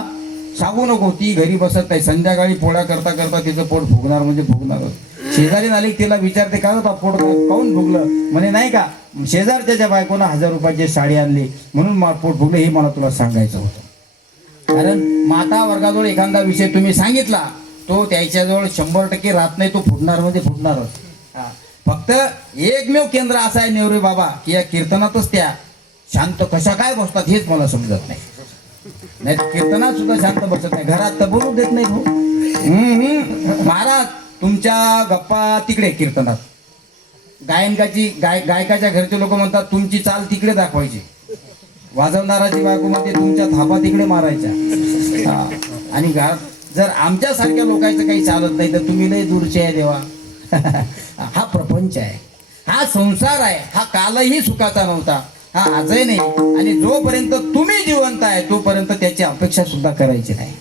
सांगू नको, ती घरी बसत नाही. संध्याकाळी पोळ्या करता करता तिचं पोट फुगणार म्हणजे फुगणारच. शेजारी आली तिला विचारते काय होता पोट काऊन फुगलं? म्हणे नाही का शेजारच्या बायकोनं 1000 रुपयाची साडी आणली म्हणून पोट फुगलं, हे मला तुला सांगायचं होतं. कारण माता वर्गाजवळ एखादा विषय तुम्ही सांगितला तो त्याच्याजवळ 100% राहत नाही, तो फुटणार म्हणजे फुटणारच. फक्त एकमेव केंद्र असं आहे नेवरे बाबा की या कीर्तनातच त्या शांत कशा काय बसतात हेच मला समजत नाही. नाही कीर्तनात सुद्धा शांत बसत नाही, घरात तर बोलू देत नाही भाऊ. महाराज तुमच्या गप्पा तिकडे कीर्तनात, गायकाच्या घरचे लोक म्हणतात तुमची चाल तिकडे दाखवायची, वाजवणाराची बायको म्हणते तुमच्या थापा तिकडे मारायच्या. हा. आणि जर आमच्यासारख्या लोकांचं काही चालत नाही तर तुम्ही लय दूरचे आहे देवा. हा प्रपंच आहे, हा संसार आहे, हा कालही सुखाचा नव्हता, हा आजही नाही. आणि जोपर्यंत तुम्ही जिवंत आहे तोपर्यंत त्याची अपेक्षा सुद्धा करायची नाही,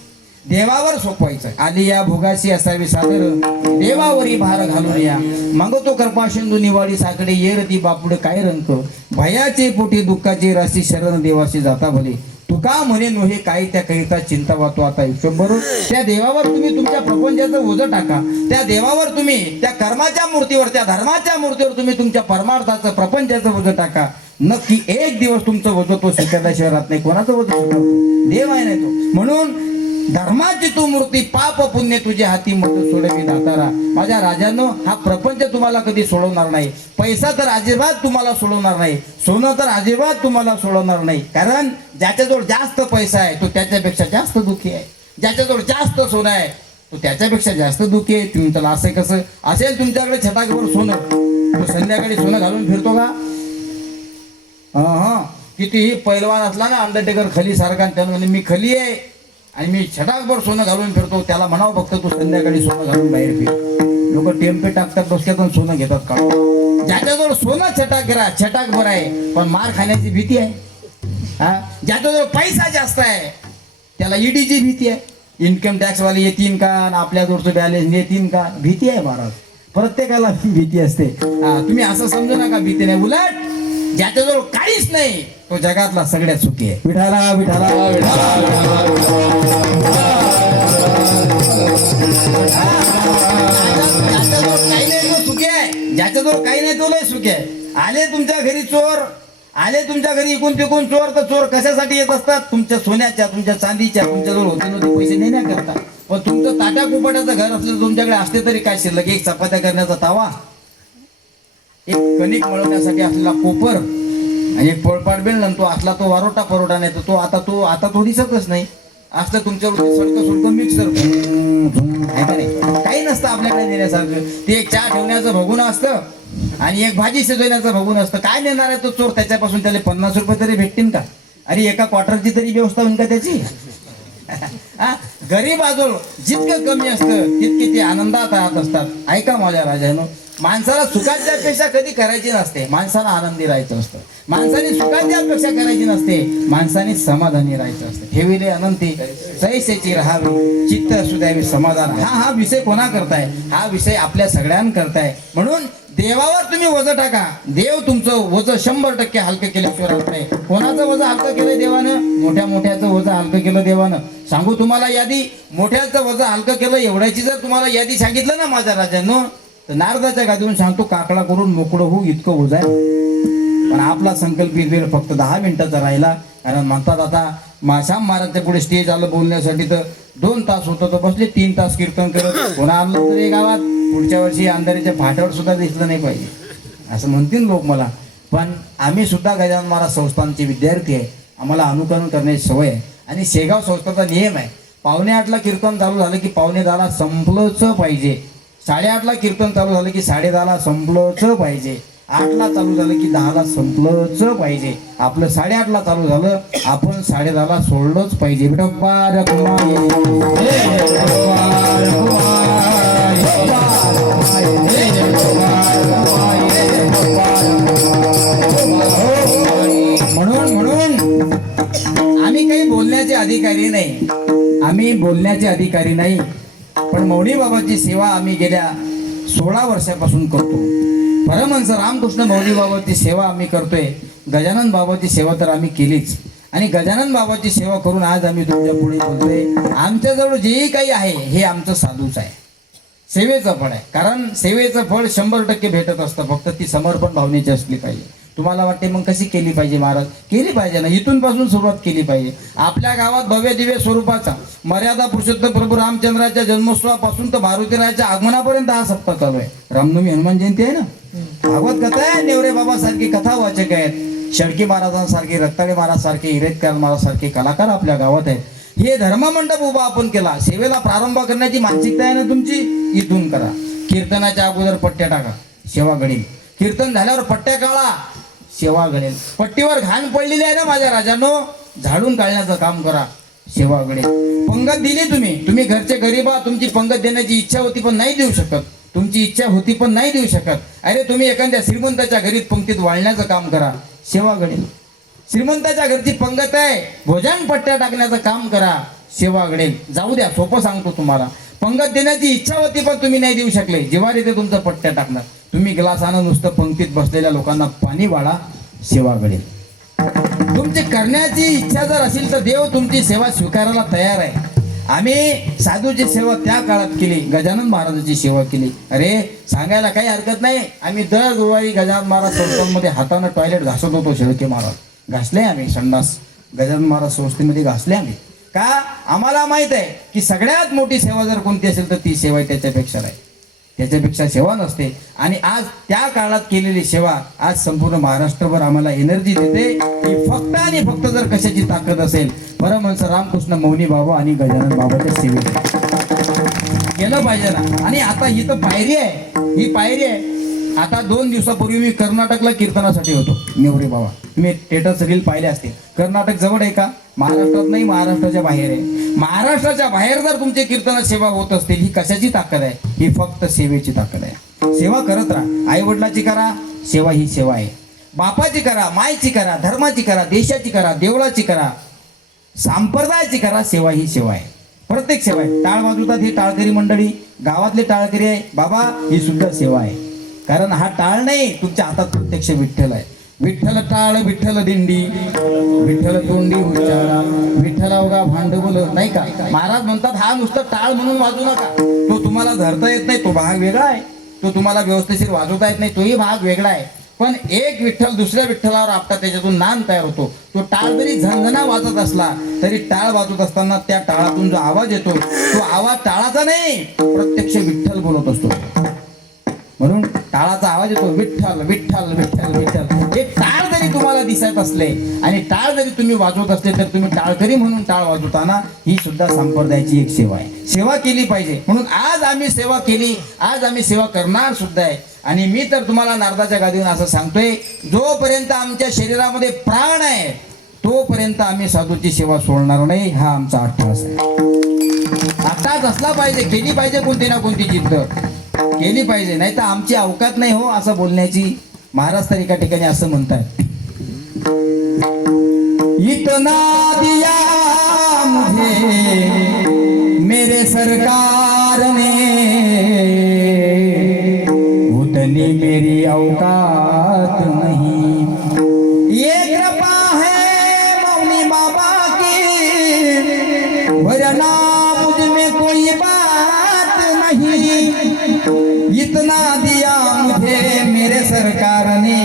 देवावर सोपवायचं. आली या भोगाशी असावी सादर, देवावरी भार घालून या, मागतो कृपा सिंधू निवाडी साकडे, येरती बापुड काय रंक, भयाचे पोटी दुःखाची राशी, शरण देवाशी जाता भले, तुका म्हणे नोहे काही त्या करिता चिंता वाचतो आता हिशोब. त्या देवावर तुम्ही तुमच्या प्रपंचाचं ओझं टाका, त्या देवावर तुम्ही त्या कर्माच्या मूर्तीवर, त्या धर्माच्या मूर्तीवर तुम्ही तुमच्या परमार्थाचं प्रपंचाचं ओझं टाका. नक्की एक दिवस तुमचं ओझं तो स्वीकारल्याशिवाय राहत नाही. कोणाचं ओझं स्वीकारतो? देव आहे नाही तो. म्हणून धर्माची तू मूर्ती, पाप पुण्य तुझ्या हाती मत सोडवी दातारा. माझ्या राजांनो, हा प्रपंच तुम्हाला कधी सोडवणार नाही, पैसा तर अजिबात तुम्हाला सोडवणार नाही, सोनं तर अजिबात तुम्हाला सोडवणार नाही. कारण ज्याच्याजवळ जास्त पैसा आहे तो त्याच्यापेक्षा जास्त दुःखी आहे, ज्याच्याजवळ जास्त सोनं आहे तो त्याच्यापेक्षा जास्त दुःखी आहे. तुम्ही त्याला असं कसं असेल तुमच्याकडे छटाकभर सोनं, तो संध्याकाळी सोनं घालून फिरतो का? हा, कितीही पैलवान असला ना अंडरटेकर खली सारखा, त्यानं म्हणे मी खली आहे आणि मी छटाकभर सोनं घालून फिरतो, त्याला म्हणावं फक्त तू संध्याकाळी सोनं घालून बाहेर फिर. लोक टेम्पे टाकतात डोसक्यातून, सोनं घेतात का? ज्याच्याजवळ सोनं छटाकभर आहे पण मार खाण्याची भीती आहे, हा, ज्याच्याजवळ पैसा जास्त आहे त्याला ईडीची भीती आहे, इन्कम टॅक्स वाले येतील का आणि आपल्याजवळचं बॅलेन्स येतील का, भीती आहे महाराज. प्रत्येकाला भीती असते. तुम्ही असं समजू नका भीती नाही, उलट ज्याच्याजवळ काहीच नाही तो जगातला सगळ्यात सुखी आहे. विठाला विठाला काही नाही तो सुखी आहे, ज्याच्याजवळ काही नाही तो लय सुखी आहे. आले तुमच्या घरी चोर, आले तुमच्या घरी इकून तिकून चोर, तर चोर कशासाठी येत असतात? तुमच्या सोन्याच्या, तुमच्या चांदीच्या, तुमच्याजवळ होते नव्हते पैसे नेण्याकरता. पण तुमचं ताट्या कुपाट्याचं घर असलं तुमच्याकडे असते तरी काय शिल्लक? एक चपात्या करण्याचा तावा, एक कणिक मळवण्यासाठी असलेला कोपर आणि एक पोळपाट बेलन, तो असला तो वारोटा परोटा नाही तर तो आता तो दिसतच नाही. असलं तुमच्यावर सडकं मिक्सर आहे का नाही? काही नसतं आपल्याकडे नेण्यासारखं. ते एक चहा ठेवण्याचं भगुन असतं आणि एक भाजी शिजवण्याचं भगुन असतं. काय नेणार आहे तो चोर? त्याच्यापासून त्याला 50 रुपये तरी भेटतील का? अरे एका क्वार्टरची तरी व्यवस्था होईल का त्याची? गरीब आजोळ जितकं कमी असतं तितके ते आनंदात राहत असतात. ऐका माझ्या राजानो, माणसाला सुखाची अपेक्षा कधी करायची नसते, माणसाला आनंदी राहायचं असतं. माणसाने सुखाची अपेक्षा करायची नसते, माणसाने समाधानी राहायचं असतं. ठेविले अनंती सैसेची राहावी, चित्त असू द्यावे समाधान. हा विषय कोणा करताय? हा विषय आपल्या सगळ्यांकरताय. म्हणून देवावर तुम्ही वजन टाका, देव तुमचं वजन 100% हलकं केल्याशिवाय राहत नाही. कोणाचं वजन हलकं केलं देवानं? मोठ्याचं वजन हलकं केलं देवानं. सांगू तुम्हाला यादी? मोठ्याचं वजन हलकं केलं एवढ्याची जर तुम्हाला यादी सांगितलं ना माझ्या राजांनो, तर नारदाच्या गादीवरून सांगतो काकडा करून मोकळं होऊ इतकं ओझ आहे. पण आपला संकल्पित वेळ फक्त 10 मिनिटाचा राहिला. कारण म्हणतात आता श्याम महाराजच्या पुढे स्टेज आलं बोलण्यासाठी तर 2 तास होतं, तर बसले 3 तास कीर्तन करत. कोणा आणलं तरी गावात पुढच्या वर्षी अंधारीच्या फाट्यावर सुद्धा दिसलं नाही पाहिजे असं म्हणतील लोक मला. पण आम्ही सुद्धा गजानन महाराज संस्थानचे विद्यार्थी आहे, आम्हाला अनुकरण करण्याची सवय आहे. आणि शेगाव संस्थाचा नियम आहे, 7:45ला कीर्तन चालू झालं की 7:45ला संपलंच पाहिजे. 8:30ला कीर्तन चालू झालं की 10:30ला संपलंच पाहिजे. 8ला चालू झालं की 10ला संपलंच पाहिजे. आपलं 8:30ला चालू झालं, आपण 10:30ला सोडलंच पाहिजे. म्हणून आम्ही काही बोलण्याचे अधिकारी नाही, आम्ही बोलण्याचे अधिकारी नाही. पण मौनी बाबाची सेवा आम्ही गेल्या 16 वर्षापासून करतो. परमहंस रामकृष्ण मौली बाबाची सेवा आम्ही करतोय. गजानन बाबाची सेवा तर आम्ही केलीच, आणि गजानन बाबाची सेवा करून आज आम्ही तुमच्या पुढे बोलतोय. आमच्याजवळ जे काही आहे हे आमचं साधूच आहे, सेवेचं फळ आहे. कारण सेवेचं फळ 100% भेटत असतं, फक्त ती समर्पण भावनेची असली पाहिजे. तुम्हाला वाटते मग कशी केली पाहिजे महाराज? केली पाहिजे ना, इथून पासून सुरुवात केली पाहिजे. आपल्या गावात भव्य दिव्य स्वरूपाचा मर्यादा पुरुषोत्तम प्रभू रामचंद्राच्या जन्मोत्सवापासून तर मारुतीरायाच्या आगमनापर्यंत हा सप्ताह चालू आहे. रामनवमी हनुमान जयंती आहे ना, भागवत कथा आहे, नेवरे बाबा सारखी कथा वाचक आहेत, शेळके महाराजांसारखे, रक्ताळे महाराजसारखे, हिरेतकर महाराजसारखे कलाकार आपल्या गावात आहेत. हे धर्ममंडप उभा आपण केला. सेवेला प्रारंभ करण्याची मानसिकता आहे ना तुमची, इथून करा. कीर्तनाच्या अगोदर पट्ट्या टाका, सेवा घडेल. कीर्तन झाल्यावर पट्ट्या काढा, सेवा घडेल. पट्टीवर घाण पडलेली आहे ना माझ्या राजांनो, झाडून काढण्याचं काम करा, सेवा घडेल. पंगत दिली तुम्ही घरचे गरीब आहात, तुमची पंगत देण्याची इच्छा होती पण नाही देऊ शकत, तुमची इच्छा होती पण नाही देऊ शकत. अरे तुम्ही एखाद्या श्रीमंताच्या घरीत पंक्तीत वाळण्याचं काम करा, सेवा घडेल. श्रीमंताच्या घरची पंगत आहे, भोजन पट्ट्या टाकण्याचं काम करा, सेवा घडेल. जाऊ द्या, सोपं सांगतो तुम्हाला. पंगत देण्याची इच्छा होती पण तुम्ही नाही देऊ शकले, जिव्हार येते तुमचं पट्ट्या टाकणार. तुम्ही ग्लासानं नुसतं पंक्तीत बसलेल्या लोकांना पाणी वाढा, सेवा घडेल. तुमची करण्याची इच्छा जर असेल तर देव तुमची सेवा स्वीकारायला तयार आहे. आम्ही साधूची सेवा त्या काळात केली, गजानन महाराजांची सेवा केली. अरे सांगायला काही हरकत नाही, आम्ही दर गुरुवारी गजानन महाराज संस्थांमध्ये हातानं टॉयलेट घासत होतो. शेळके महाराज घासले आम्ही, संडास गजानन महाराज संस्थेमध्ये घासले आम्ही. का? आम्हाला माहित आहे की सगळ्यात मोठी सेवा जर कोणती असेल तर ती सेवा त्याच्यापेक्षा आहे, त्याच्यापेक्षा सेवा नसते. आणि आज त्या काळात केलेली सेवा आज संपूर्ण महाराष्ट्रभर आम्हाला एनर्जी देते की फक्त आणि फक्त जर कशाची ताकद असेल, परमहंस रामकृष्ण मौनी बाबा आणि गजानन बाबाच्या सेवेत केलं पाहिजे ना. आणि आता ही तर पायरी आहे, ही पायरी आहे. आता 2 दिवसापूर्वी मी कर्नाटकला कीर्तनासाठी होतो, नेवरे बाबा. तुम्ही स्टेटस रील पाहिले असतील. कर्नाटक जवळ आहे का? महाराष्ट्रात नाही, महाराष्ट्राच्या बाहेर आहे. महाराष्ट्राच्या बाहेर जर तुमची कीर्तन सेवा होत असतील, ही कशाची ताकद आहे? ही फक्त सेवेची ताकद आहे. सेवा करत राहा. आई वडिलाची करा, सेवा ही सेवा आहे. बापाची करा, मायची करा, धर्माची करा, देशाची करा, देवळाची करा, संप्रदायाची करा, सेवा ही सेवा आहे. प्रत्येक सेवा आहे. टाळ वाजवतात ही टाळकरी मंडळी, गावातले टाळकरी आहे बाबा, ही सुद्धा सेवा आहे. कारण हा टाळ नाही, तुमच्या हातात प्रत्यक्ष विठ्ठल आहे. विठ्ठल टाळ, विठ्ठल दिंडी, विठ्ठल तोंडी उच्चारा, विठ्ठलावगा भांडवल, नाही का? महाराज म्हणतात हा नुसतं टाळ म्हणून वाजू नका, तो तुम्हाला धरता येत नाही, तो भाग वेगळा आहे. तो तुम्हाला व्यवस्थित वाजवता येत नाही, तोही भाग वेगळा आहे. पण एक विठ्ठल दुसऱ्या विठ्ठलावर आपटा, त्याच्यातून नाम तयार होतो. तो टाळ जरी झणझणा वाजत असला तरी टाळ वाजत असताना त्या टाळातून जो आवाज येतो तो आवाज टाळाचा नाही, प्रत्यक्ष विठ्ठल बोलत असतो. म्हणून टाळाचा आवाज येतो, विठ्ठल विठ्ठल विठ्ठल विठ्ठल. हे टाळ जरी तुम्हाला दिसत असले आणि टाळ जरी तुम्ही वाजवत असले तर तुम्ही टाळकरी म्हणून टाळ वाजवताना ही सुद्धा संप्रदायाची एक सेवा आहे. सेवा केली पाहिजे. म्हणून आज आम्ही सेवा केली, आज आम्ही सेवा करणार सुद्धा आहे. आणि मी तर तुम्हाला नारदाच्या गादीवरून असं सांगतोय, जोपर्यंत आमच्या शरीरामध्ये प्राण आहे तोपर्यंत आम्ही साधूची सेवा सोडणार नाही. हा आमचा अट्टास आहे. अट्टास असला पाहिजे, केली पाहिजे, कोणती ना कोणती जिद्द केली पाहिजे. नाही तर आमची अवकात नाही हो असं बोलण्याची. महाराज तर एका ठिकाणी असं म्हणतात, इतना दिया मुझे मेरे सरकार ने, उतनी मेरी औकात नहीं. ये कृपा है मौनी बाबा की, वरना मुझ में कोई बात नहीं. इतना दिया मुझे मेरे सरकार ने,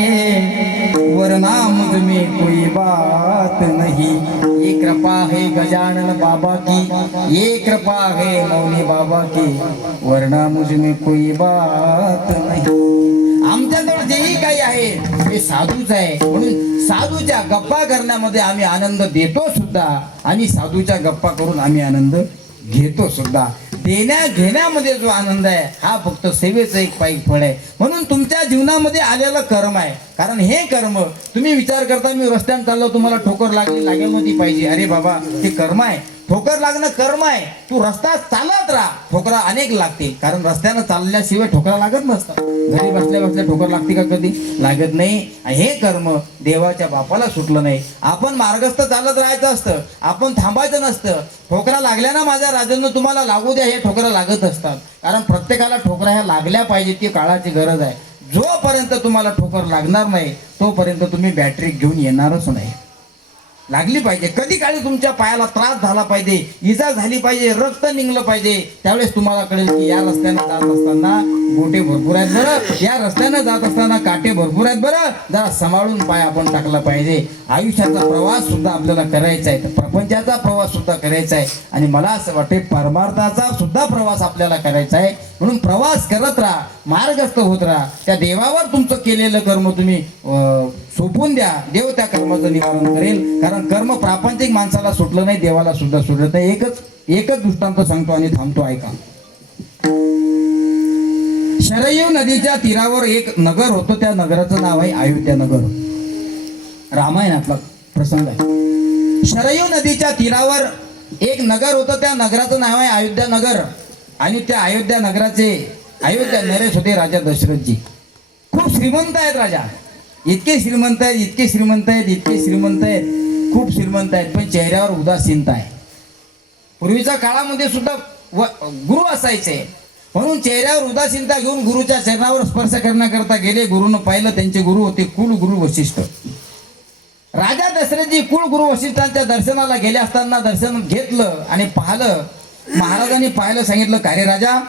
वरना मुझ में कोई बात नहीं. ये कृपा है गजानन बाबा की, ये कृपा है मौनी बाबा की, वरना मुझ में कोई बात नहीं. आमच्याजवळ जेही काही आहे हे साधूच आहे. म्हणून साधूच्या गप्पा करण्यामध्ये आम्ही आनंद देतो सुद्धा आणि साधूच्या गप्पा करून आम्ही आनंद घेतो सुद्धा. देण्या घेण्यामध्ये जो आनंद आहे हा फक्त सेवेचं एक पायी फळ आहे. म्हणून तुमच्या जीवनामध्ये आलेलं कर्म आहे. कारण हे कर्म तुम्ही विचार करता, मी रस्त्याने चाललो तुम्हाला ठोकर लागेल नव्हती पाहिजे. अरे बाबा, ते कर्म आहे. ठोकर लागणं कर्म आहे. तू रस्ता चालत राहा, ठोकरा अनेक लागतील. कारण रस्त्यानं चालल्याशिवाय ठोकरा लागत नसतात. घरी बसल्या बसल्या ठोकर लागते का? कधी लागत नाही. हे कर्म देवाच्या बापाला सुटलं नाही. आपण मार्गस्थ चालत राहायचं असतं, आपण थांबायचं नसतं. ठोकरा लागल्या ना माझ्या राजांना, तुम्हाला लागू द्या, हे ठोकरा लागत असतात. कारण प्रत्येकाला ठोकरा ह्या लागल्या पाहिजे, ती काळाची गरज आहे. जोपर्यंत तुम्हाला ठोकर लागणार नाही तोपर्यंत तुम्ही बॅटरी घेऊन येणारच नाही. लागली पाहिजे. कधी काळी तुमच्या पायाला त्रास झाला पाहिजे, इजा झाली पाहिजे, रक्त निघलं पाहिजे, त्यावेळेस तुम्हाला कळेल की या रस्त्याने जात असताना गोटे भरपूर आहेत बरं, या रस्त्याने जात असताना काटे भरपूर आहेत बरं, जरा सांभाळून पाय आपण टाकला पाहिजे. आयुष्याचा प्रवास सुद्धा आपल्याला करायचा आहे, प्रपंचाचा प्रवास सुद्धा करायचा आहे आणि मला असं वाटते परमार्थाचा सुद्धा प्रवास आपल्याला करायचा आहे. म्हणून प्रवास करत राहा, मार्गस्थ होत राहा. त्या देवावर तुमचं केलेलं कर्म तुम्ही सोपून द्या, देव त्या कर्माचं निवारण करेल. कारण कर्म प्रापंचिक माणसाला सुटलं नाही, देवाला सुद्धा सुटलं नाही. एकच दृष्टांत सांगतो आणि थांबतो, ऐका. शरयू नदीच्या तीरावर एक नगर होतं. त्या नगराचं नाव आहे अयोध्या नगर. रामायणातला प्रसंग आहे. शरयू नदीच्या तीरावर एक नगर होतं. त्या नगराचं नाव आहे अयोध्या नगर. आणि त्या अयोध्या नगराचे अयोध्या नरेश होते राजा दशरथजी. खूप श्रीमंत आहेत राजा. इतके श्रीमंत आहेत, इतके श्रीमंत आहेत, इतके श्रीमंत आहेत, खूप श्रीमंत आहेत, पण चेहऱ्यावर उदासीनता आहे. पूर्वीच्या काळामध्ये सुद्धा गुरु असायचे, म्हणून चेहऱ्यावर उदासीनता घेऊन गुरुच्या चरणावर स्पर्श करण्याकरता गेले. गुरुनं पाहिलं, त्यांचे गुरु होते कुल गुरु वशिष्ठ. राजा दशरथजी कुल गुरु वशिष्ठांच्या दर्शनाला गेले असताना दर्शन घेतलं आणि पाहिलं. महाराजांनी पाहिलं, सांगितलं, का रे राजा,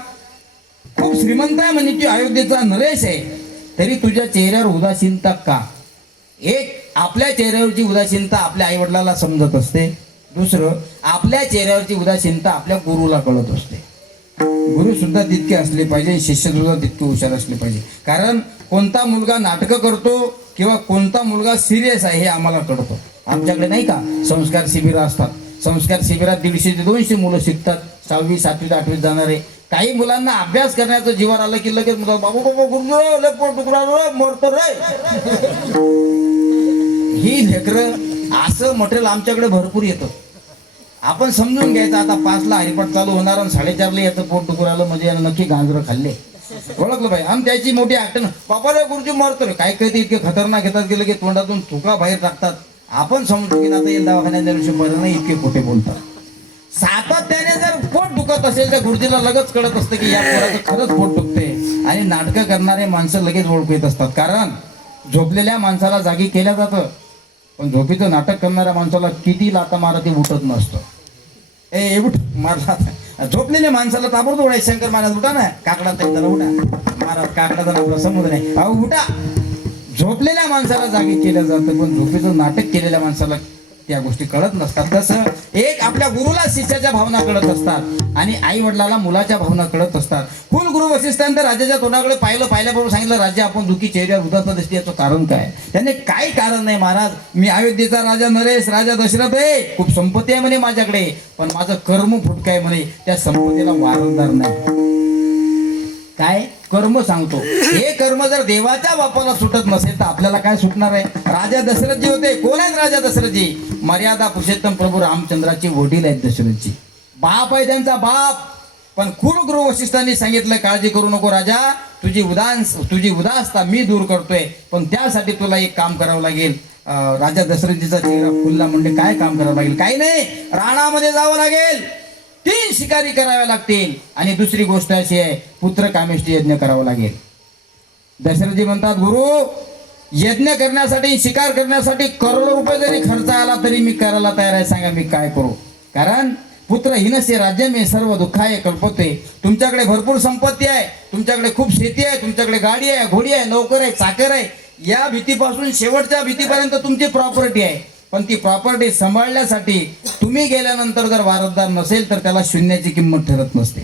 खूप श्रीमंत आहे म्हणजे तू अयोध्येचा नरेश आहे, तरी तुझ्या चेहऱ्यावर उदासीनता का? एक, आपल्या चेहऱ्यावरची उदासीनता आपल्या आईवडिलाला समजत असते. दुसरं, आपल्या चेहऱ्यावरची उदासीनता आपल्या गुरुला कळत असते. गुरु सुद्धा तितके असले पाहिजे, शिष्य सुद्धा तितके हुशार असले पाहिजे. कारण कोणता मुलगा नाटकं करतो किंवा कोणता मुलगा सिरियस आहे हे आम्हाला कळतं. आमच्याकडे नाही का संस्कार शिबिर असतात. संस्कार शिबिरात 150 ते 200 मुलं शिकतात. 6वी 7वी 8वीत जाणारे. काही मुलांना अभ्यास करण्याचं जीवावर आलं की लगेच म्हणतात, बाबू बाबा गुरु मरतो रे. ही लेकरं असं मटेरियल आमच्याकडे भरपूर येतं. आपण समजून घ्यायचं, आता 5ला हरिपाठ चालू होणार आणि 4:30ला याचं पोट दुखून आलं म्हणजे यानं नक्की गांजरं खाल्ले, ओळखलं पाहिजे. आणि त्याची मोठी ऍक्टन, बाबा रे गुरुजी मरतो रे. काय काही इतके खतरनाक घेतात गेलं की तोंडातून थुका बाहेर टाकतात. आपण समजतो की आता येईल दवाखान्यात दिवशी बरं नाही, इतके खोटे बोलतात. सातत्याने जर पोट दुखत असेल तर गुरुजीला लगेच कळत असतं की या पोराचं खरंच पोट दुखते. आणि नाटकं करणारे माणसं लगेच ओळखू येत असतात. कारण झोपलेल्या माणसाला जागी केलं जातं, पण झोपीचं नाटक करणाऱ्या माणसाला किती लाता मारा ते उठत नसतं. ए उठ मारला. झोपलेल्या माणसाला ताबडतोब उठायचं. शंकर महाराज उठा ना, काकडा जरा उठा महाराज, काकडाचा आपला समुद्र आहे, अहो उठा. झोपलेल्या माणसाला जागी केलं जातं, पण झोपेचं नाटक केलेल्या माणसाला त्या गोष्टी कळत नसतात. तसं एक आपल्या गुरुला शिष्याच्या भावना कळत असतात आणि आई वडिलाला मुलाच्या भावना कळत असतात. कुल गुरु वशिष्ठांतर राजाच्या तोंडाकडे पाहिल्याबरोबर सांगितलं, राजा आपण दुखी चेहऱ्यावर उदास दिसते, याचं कारण काय? त्याने काय कारण नाही महाराज, मी अयोध्येचा राजा नरेश, राजा दशरथ आहे, खूप संपत्ती आहे म्हणे माझ्याकडे, पण माझं कर्म फुटकं आहे म्हणे, त्या संपत्तीला वारंदार नाही. काय कर्म सांगतो, हे कर्म जर देवाच्या बापाला सुटत नसेल तर आपल्याला काय सुटणार आहे? राजा दशरथजी होते. कोण आहेत राजा दशरथजी? मर्यादा पुरुषोत्तम प्रभू रामचंद्राचे वडील आहेत दशरथजी. बाप आहे त्यांचा बाप. पण कुलगुरु वशिष्ठांनी सांगितलं, काळजी करू नको राजा, तुझी उदासता मी दूर करतोय, पण त्यासाठी तुला एक काम करावं लागेल. राजा दशरथजीचा चेहरा फुलला. म्हणजे काय काम करावं लागेल? काही नाही, राणामध्ये जावं लागेल, 3 शिकारी कराव्या लागतील, आणि दुसरी गोष्ट अशी आहे, पुत्र कामेष्टी यज्ञ करावा लागेल. दशरथजी म्हणतात, गुरु यज्ञ करण्यासाठी, शिकार करण्यासाठी करोडो रुपये जरी खर्च आला तरी मी करायला तयार आहे. सांगा मी काय करू? कारण पुत्र हिनस्य राज्य मे सर्व दुःखाय कल्पते. तुमच्याकडे भरपूर संपत्ती आहे, तुमच्याकडे खूप शेती आहे, तुमच्याकडे गाडी आहे, घोडी आहे, नोकर आहे, चाकर आहे, या भीतीपासून शेवटच्या भीतीपर्यंत तुमची प्रॉपर्टी आहे. पण ती प्रॉपर्टी सांभाळण्यासाठी तुम्ही गेल्यानंतर जर वारसदार नसेल तर त्याला शून्याची किंमत ठरत नसते.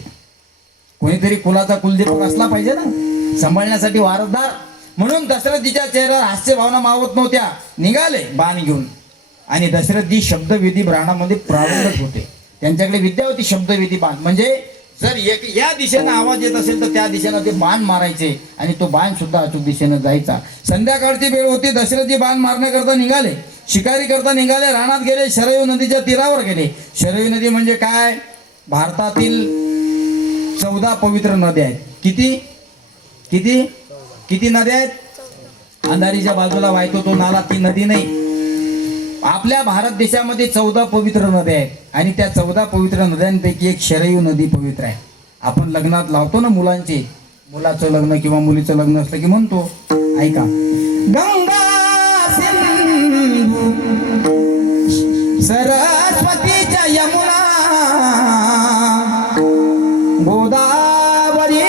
कोणीतरी कुलाचा कुलदीपक असला पाहिजे ना सांभाळण्यासाठी वारसदार. म्हणून दशरथजीच्या चेहऱ्यावर हास्य भावना मावत नव्हत्या. निघाले बाण घेऊन. आणि दशरथजी शब्दविधी ब्राणामध्ये प्रारंभच होते. त्यांच्याकडे विद्या होती शब्दविधी बाण. म्हणजे जर या दिशेनं आवाज येत असेल तर त्या दिशेनं ते बाण मारायचे आणि तो बाण सुद्धा अचूक दिशेनं जायचा. संध्याकाळची वेळ होती. दशरथजी बाण मारण्याकरता निघाले, शिकारी करता निघाले, रानात गेले, शरयू नदीच्या तीरावर गेले. शरयू नदी म्हणजे काय? भारतातील 14 पवित्र नद्या आहेत. किती नद्या आहेत? अंधारीच्या बाजूला वाहतो तो नाला, ती नदी नाही. आपल्या भारत देशामध्ये 14 पवित्र नद्या आहेत आणि त्या 14 पवित्र नद्यांपैकी एक शरयू नदी पवित्र आहे. आपण लग्नात लावतो ना मुलांचे, मुलाचं लग्न किंवा मुलीचं लग्न असलं की म्हणतो, ऐका, गंगा सिंधू सरस्वतीच्या यमुना गोदावरी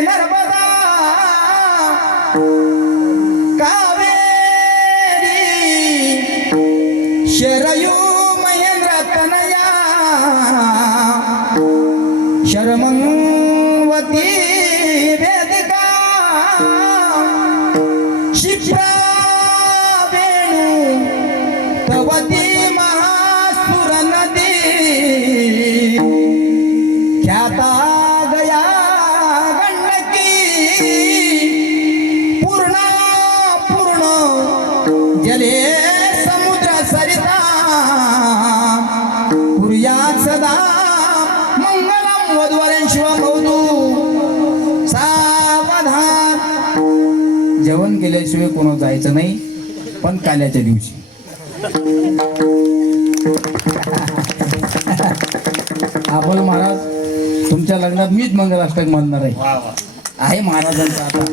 नर्मदा शरयू महेंद्र तनया शर्मंवती वेदिका शिप्रा गोमती महासुर नदी ख्याता गया गंडकी पूर्ण पूर्ण जले समुद्र सरिता कुर्यात सदा मंगलम वधूवरें शिवमौदू सावधान. जेवण केल्याशिवाय कोण जायचं नाही, पण काल्याच्या दिवशी. आपण महाराज तुमच्या लग्नात मीच मंगलाष्टक म्हणणार आहे महाराजांचा. आता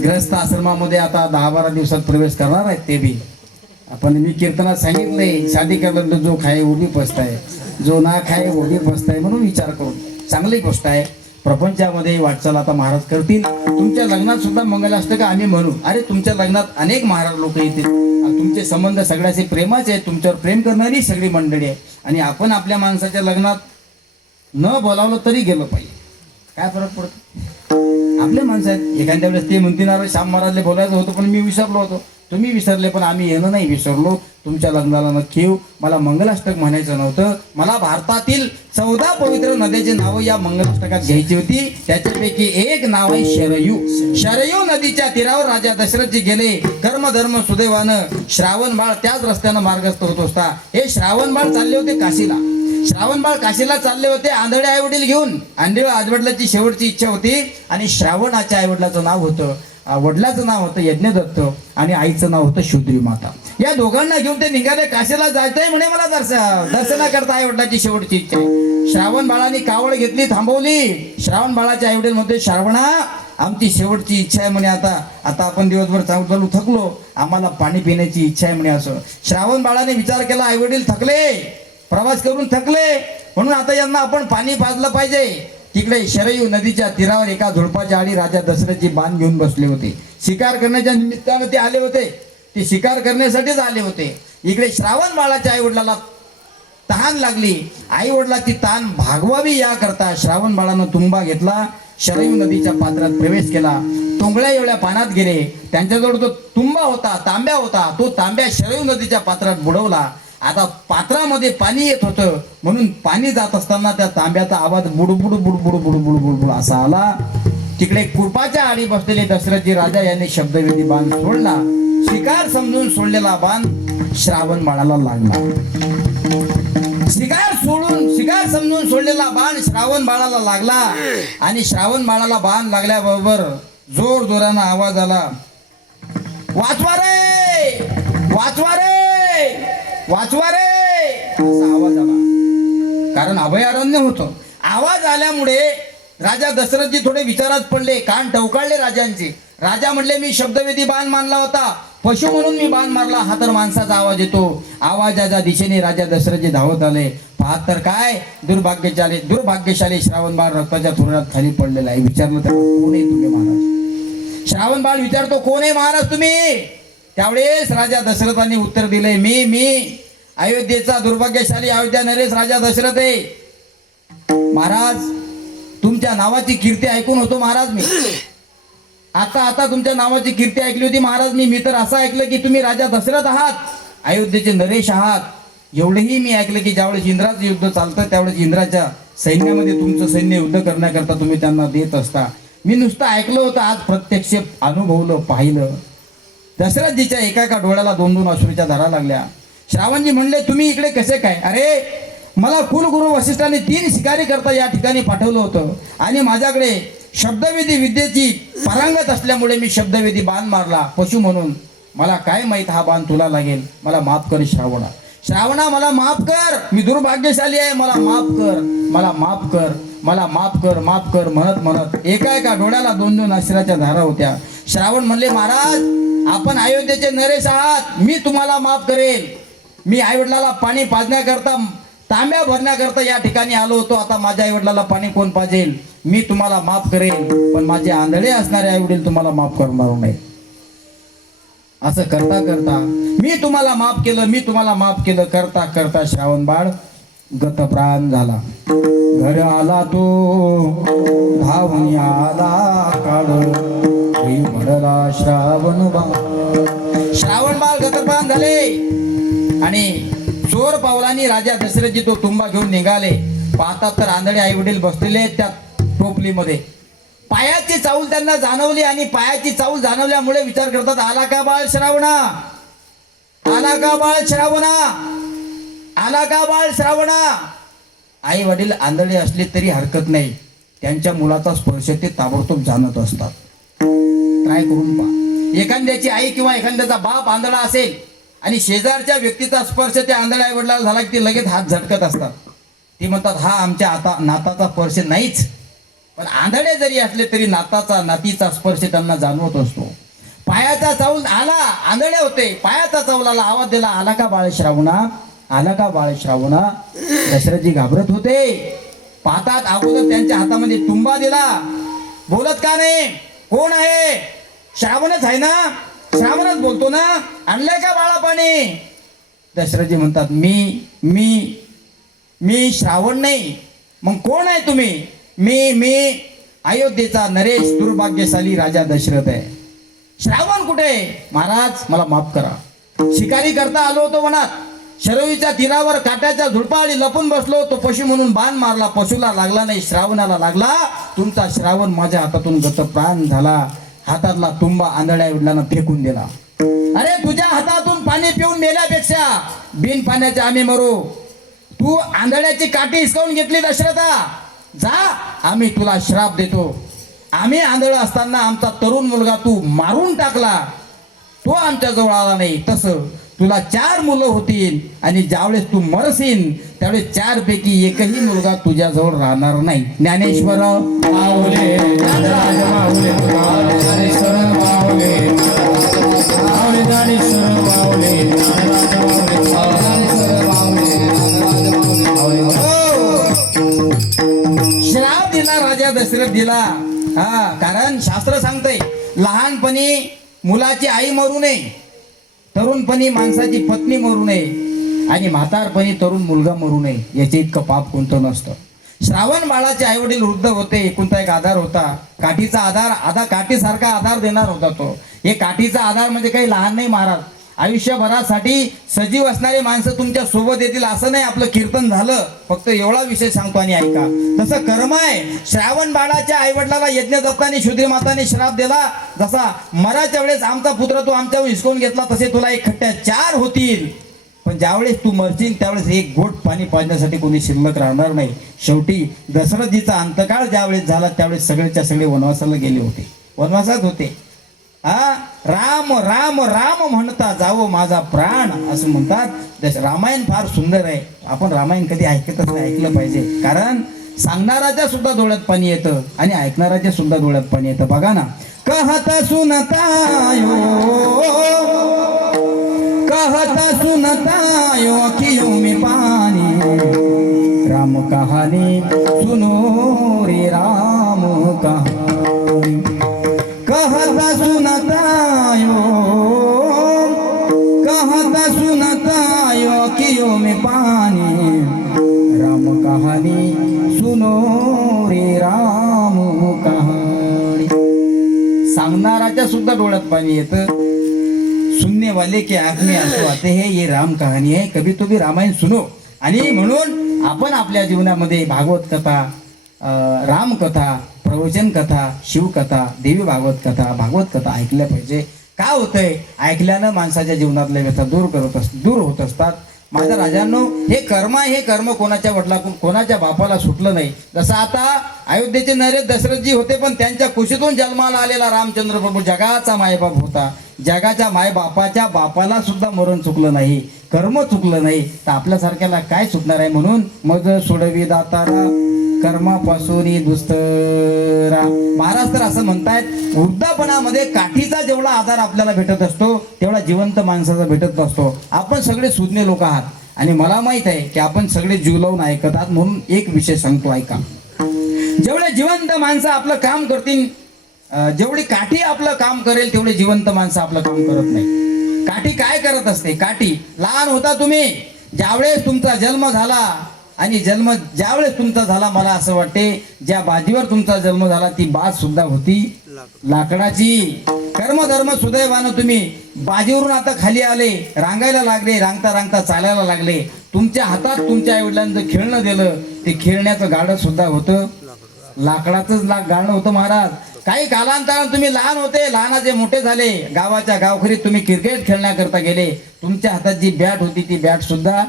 ग्रस्त आश्रमामध्ये आता 10-12 दिवसात प्रवेश करणार आहेत ते बी. आपण मी कीर्तनात सांगितलंय, शादी केलं जो खाय वो भी पछताय, जो ना खाय वो भी पछताय. म्हणून विचार करून चांगली गोष्ट आहे. प्रपंचामध्ये वाटचाल आता महाराज करतील. तुमच्या लग्नात सुद्धा मंगलाष्टक आम्ही म्हणू. अरे तुमच्या लग्नात अनेक महाराज लोक येतील. तुमचे संबंध सगळ्याचे प्रेमाचे आहेत, तुमच्यावर प्रेम करणारी सगळी मंडळी आहे. आणि आपण आपल्या माणसाच्या लग्नात न बोलावलं तरी गेलं पाहिजे. काय फरक पडतो? आपले माणसं आहेत. एखाद्या वेळेस ते म्हणतील अरे श्याम महाराजले बोलायचं होतं पण मी विसरलो होतो. तुम्ही विसरले पण आम्ही येणं नाही विसरलो. तुमच्या लग्नाला नक्की येऊ. मला मंगलाष्टक म्हणायचं नव्हतं. मला भारतातील 14 पवित्र नद्याची नावं या मंगलाष्टकात घ्यायची होती. त्याच्यापैकी एक नाव आहे शरयू. शरयू नदीच्या तीरावर राजा दशरथजी गेले. कर्मधर्म सुदैवानं श्रावण बाळ त्याच रस्त्यानं मार्गस्थ होत असता हे श्रावण बाळ चालले होते काशीला. श्रावण बाळ काशीला चालले होते आंधळे आईवडील घेऊन. आंधळे आईवडिलाची शेवटची इच्छा होती आणि श्रावणाच्या आईवडिलाचं नाव होतं, वडिलाचं नाव होतं यज्ञदत्त आणि आईचं नाव होतं शूद्री माता. या दोघांना घेऊन ते निघाले. काशीला जायचंय म्हणे मला दर्शना करता आई वडिलाची शेवटची इच्छा आहे. श्रावण बाळाने कावड घेतली, थांबवली. श्रावण बाळाचे आई वडील म्हणते श्रावणा आमची शेवटची इच्छा आहे म्हणे. आता आपण दिवसभर चालू थकलो, आम्हाला पाणी पिण्याची इच्छा आहे म्हणे. असं श्रावण बाळाने विचार केला. आई वडील थकले, प्रवास करून थकले, म्हणून आता यांना आपण पाणी पाजलं पाहिजे. तिकडे शरयू नदीच्या तीरावर एका झुडपाच्या आडी राजा दशरथजी बाण घेऊन बसले होते. शिकार करण्याच्या निमित्तानं ते आले होते. ते शिकार करण्यासाठीच आले होते. इकडे श्रावण बाळाच्या आई वडिलाला तहान लागली. आई वडिलाची ताण भागवावी याकरता श्रावण बाळानं तुंबा घेतला. शरयू नदीच्या पात्रात प्रवेश केला. तोंगळ्या एवढ्या पाण्यात गेले. त्यांच्याजवळ तो तुंबा होता, तांब्या होता. तो तांब्या शरयू नदीच्या पात्रात बुडवला. आता पात्रामध्ये पाणी येत होतं म्हणून पाणी जात असताना त्या तांब्याचा आवाज बुडबुड बुडबुड बुडबुड बुडबुड असा आला. तिकडे कुरपाच्या आडी बसलेले दशरथजी राजा यांनी शब्दवेदी बाण सोडला. शिकार समजून सोडलेला बाण श्रावण बाळाला लागला. शिकार समजून सोडलेला बाण श्रावण बाळाला लागला आणि श्रावण बाळाला बाण लागल्याबरोबर जोर जोरानं आवाज आला, वाचवा रे, वाचवा रे, वाचवा रे, असा आवाज आला. कारण अभयारण्य होतं. आवाज आल्यामुळे राजा दशरथजी थोडे विचारात पडले. कान टवकाळले राजांचे. राजा म्हणले मी शब्दवेदी बाण मानला होता, पशु म्हणून मी बाण मारला. हा तर माणसाचा आवाज येतो. आवाजाच्या दिशेने राजा दशरथजी धावत आले. पाहत तर काय दुर्भाग्यशाली श्रावण बाळ रक्ताच्या थोरात खाली पडलेला आहे. विचारलं तर कोण आहे तुम्ही महाराज? श्रावण बाळ विचारतो कोण आहे महाराज तुम्ही? त्यावेळेस राजा दशरथांनी उत्तर दिले, मी अयोध्येचा दुर्भाग्यशाली अयोध्या नरेश राजा दशरथ आहे. महाराज तुमच्या नावाची कीर्ती ऐकून होतो महाराज. मी आता तुमच्या नावाची कीर्ती ऐकली होती महाराज. मी तर असं ऐकलं की तुम्ही राजा दशरथ आहात, अयोध्येचे नरेश आहात. एवढंही मी ऐकलं की ज्यावेळेस इंद्राचं युद्ध चालतं त्यावेळेस इंद्राच्या सैन्यामध्ये तुमचं सैन्य युद्ध करण्याकरता तुम्ही त्यांना देत असता. मी नुसतं ऐकलं होतं, आज प्रत्यक्ष अनुभवलं, पाहिलं. दशरथजीच्या एका डोळ्याला 2-2 अश्रूच्या धारा लागल्या. श्रावणजी म्हणले तुम्ही इकडे कसे काय? अरे मला कुलगुरू वशिष्ठांनी 3 शिकारी करता या ठिकाणी पाठवलं होतं आणि माझ्याकडे शब्दवेदी विद्येची पारंगत असल्यामुळे मी शब्दवेदी बाण मारला पशु म्हणून. मला काय माहित हा बाण तुला लागेल. मला माफ कर श्रावणा. श्रावणा मला माफ कर, मी दुर्भाग्यशाली आहे. मला माफ कर, मला माफ कर, मला माफ कर, माफ कर म्हणत एका डोळ्याला 2-2 अश्राच्या धारा होत्या. श्रावण म्हणले महाराज आपण अयोध्येचे नरेश आहात, मी तुम्हाला माफ करेल. मी आईवडिलाला पाणी पाजण्याकरता तांब्या भरण्याकरता या ठिकाणी आलो होतो. आता माझ्या आईवडिलाला पाणी कोण पाजेल? मी तुम्हाला माफ करेल, पण माझे आंधळे असणारे आईवडील तुम्हाला माफ करणार नाही. असं करता करता मी तुम्हाला माफ केलं, मी तुम्हाला माफ केलं करता करता श्रावण बाळ गतप्राण झाला. घर आला तो धावून आला काळ, म्हणला श्रावण बाळ. श्रावण बाळ गतप्राण झाले. आणि चोर पावलांनी राजा दशरथजी तो तुंबा घेऊन निघाले. पाहतात तर आंधळे आई वडील बसलेले त्या टोपलीमध्ये. पायाची चाऊल त्यांना जाणवली आणि पायाची चाऊल जाणवल्यामुळे विचार करतात, आला का बाळ श्रावणा, आला का बाळ श्रावणा, आला का बाळ श्रावणा. आई वडील आंधळे असले तरी हरकत नाही, त्यांच्या मुलाचा स्पर्श ते ताबडतोब जाणत असतात. ट्राय करून पहा. एखाद्याची आई किंवा एखाद्याचा बाप आंधळा असेल आणि शेजारच्या व्यक्तीचा स्पर्श त्या आंधळ्या आई वडिलाला झाला की ते लगेच हात झटकत असतात. ते म्हणतात हा आमच्या नाताचा स्पर्श नाहीच. पण आंधळे जरी असले तरी नातीचा स्पर्श त्यांना जाणवत असतो. पायाचा चाऊल आला, आंधळे होते, पायाचा चाऊलाला आवाज दिला, आला का बाळ श्रावणा, आला का बाळ श्रावणा. दशरथजी घाबरत होते. पाहतात अगोदर त्यांच्या हातामध्ये तुंबा दिला. बोलत का नाही, कोण आहे, श्रावणच आहे ना, श्रावणच बोलतो ना, आणलंय का बाळा पाणी. दशरथजी म्हणतात मी मी मी श्रावण नाही. मग कोण आहे तुम्ही. मी अयोध्येचा नरेश दुर्भाग्यशाली राजा दशरथ आहे. श्रावण कुठे. महाराज मला माफ करा, शिकारी करता आलो होतो वनात, शरवीच्या तीरावर काट्याच्या झुडपाळी लपून बसलो, तो पशु म्हणून बाण मारला, पशुला लागला नाही, श्रावणाला लागला. तुमचा श्रावण माझ्या हातातून गतप्राण झाला. हातातला तुंबा आंधळ्या वडिलांना फेकून दिला. अरे तुझ्या हातातून पाणी पिऊन मेल्यापेक्षा बिन पाण्याचे आम्ही मरू. तू आंधळ्याची काठी हिसकावून घेतली दशरथा, जा आम्ही तुला श्राप देतो. आम्ही आंधळ असताना आमचा तरुण मुलगा तू मारून टाकला, तो आमच्या जवळ आला नाही. तसं तुला 4 मुलं होतील आणि ज्यावेळेस तू मरशील त्यावेळेस 4 पैकी एकही मुलगा तुझ्या जवळ राहणार नाही. ज्ञानेश्वर माऊले ज्ञानराज माऊले ज्ञानेश्वर माऊले माऊले ज्ञानेश्वर माऊले ज्ञानराज माऊले ज्ञानेश्वर माऊले ज्ञानराज माऊले. श्राप दिला राजा दशरथ दिला. कारण शास्त्र सांगतंय लहानपणी मुलाची आई मरू नये, तरुणपणी माणसाची पत्नी मरू नये आणि म्हातारपणी तरुण मुलगा मरू नये. याचे इतकं पाप कोणतं नसतं. श्रावण बाळाचे आई वडील वृद्ध होते. एकुलता एक आधार होता, काठीचा आधार. आता काठीसारखा आधार देणार होता तो. हे काठीचा आधार म्हणजे काही लहान नाही महाराज. आयुष्यभरासाठी सजीव असणारी माणसं तुमच्या सोबत येतील असं नाही. आपलं कीर्तन झालं फक्त एवढा विषय सांगतो आणि ऐका. तसं कर्म आहे. श्रावण बाळाच्या आई वडिलाला यज्ञ दत्ताने शूद्री माताने श्राप दिला. जसा मराच्या वेळेस आमचा पुत्र तू आमच्यावर हिसकून घेतला तसे तुला 1 खट्ट्या 4 होतील. पण ज्यावेळेस तू मरशील त्यावेळेस 1 घोट पाणी पाजण्यासाठी कोणी शिल्लक राहणार नाही. शेवटी दशरथजीचा अंतकाळ ज्यावेळेस झाला त्यावेळेस सगळेच्या सगळे वनवासाला गेले होते, वनवासात होते. राम राम राम म्हणता जावो माझा प्राण असं म्हणतात. रामायण फार सुंदर आहे. आपण रामायण कधी ऐकतच नाही, ऐकलं पाहिजे. कारण सांगणाराच्या सुद्धा डोळ्यात पाणी येतं आणि ऐकणाराच्या सुद्धा डोळ्यात पाणी येतं. बघा ना, कहता सुनतायो अखियों में पानी, राम कहानी सुनो रे राम कहानी. कहता सुनतायो अखियों में पानी, राम कहानी सुनो रे राम कहानी. सांगणाराच्या सुद्धा डोळ्यात पाणी येतं. सुनने वाले के आंख में आंसू आते हैं, ये राम कहानी है, कभी तो भी रामायण सुनो. आणि म्हणून आपण आपल्या जीवनामध्ये भागवत कथा, रामकथा, प्रवचन कथा, शिवकथा, देवी भागवत कथा, भागवत कथा ऐकल्या पाहिजे. काय होतंय, ऐकल्यानं माणसाच्या जीवनातल्या व्यथा दूर होत असतात. माझ्या राजांनो, हे कर्म आहे. हे कर्म कोणाच्या वडिलाकडून कोणाच्या बापाला सुटलं नाही. जसं आता अयोध्येचे नरेश दशरथजी होते, पण त्यांच्या कुशीतून जन्माला आलेला रामचंद्र प्रभू जगाचा मायबाप होता. जगाच्या मायबापाच्या बापाला सुद्धा मरण चुकलं नाही, कर्म चुकलं नाही, तर आपल्यासारख्याला काय चुकणार आहे. म्हणून मग सोडवी दातारा कर्मापासून दुस्तरा. महाराज तर असं म्हणतायत, वृद्धापणामध्ये काठीचा जेवढा आधार आपल्याला भेटत असतो तेवढा जिवंत माणसाचा भेटत असतो. आपण सगळे सुज्ञ लोक आहात आणि मला माहित आहे की आपण सगळे जीव लावून ऐकत आहात. म्हणून एक विषय सांगतो, ऐका. जेवढे जिवंत माणसं आपलं काम करतील, जेवढी काठी आपलं काम करेल तेवढे जिवंत माणसं आपलं काम करत नाही. काठी काय करत असते. काठी लहान होता तुम्ही, ज्यावेळेस तुमचा जन्म झाला आणि जन्म ज्यावेळेस तुमचा झाला, मला असं वाटते ज्या बाजीवर तुमचा जन्म झाला ती बाज सुद्धा होती लाकडाची. कर्मधर्म सुदैवानं तुम्ही बाजीवरून आता खाली आले, रांगायला लागले, रांगता रांगता चालायला लागले. तुमच्या हातात तुमच्या आई वडिलांचं खेळणं दिलं, ते खेळण्याचं गाडं सुद्धा होतं, लाकडाचंच गाणं होतं महाराज. काही कालांतरानं तुम्ही लहान होते, लहानाचे मोठे झाले, गावाच्या गावखरीत तुम्ही क्रिकेट खेळण्याकरता गेले. तुमच्या हातात जी बॅट होती ती बॅट सुद्धा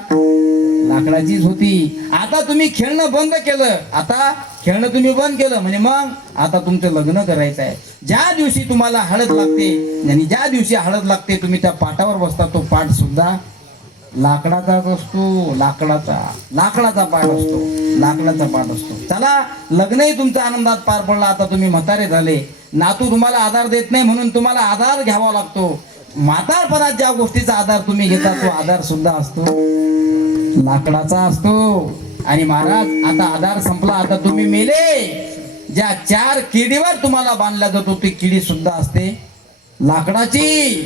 लाकडाचीच होती. आता तुम्ही खेळणं बंद केलं, आता खेळणं तुम्ही बंद केलं म्हणजे मग आता तुमचं लग्न करायचं आहे. ज्या दिवशी तुम्हाला हळद लागते आणि ज्या दिवशी हळद लागते तुम्ही त्या पाटावर बसता, तो पाट सुद्धा लाकडाचाच असतो. लाकडाचा पाट असतो, लाकडाचा पाट असतो. चला, लग्नही तुमचा आनंदात पार पडला. आता तुम्ही म्हातारे झाले, नातू तुम्हाला आधार देत नाही म्हणून तुम्हाला आधार घ्यावा लागतो. म्हातारपणात ज्या गोष्टीचा आधार तुम्ही घेता तो आधार सुद्धा असतो लाकडाचा असतो. आणि महाराज आता आधार संपला, आता तुम्ही मेले. ज्या 4 किडीवर तुम्हाला बांधला जातो ती किडी सुद्धा असते लाकडाची.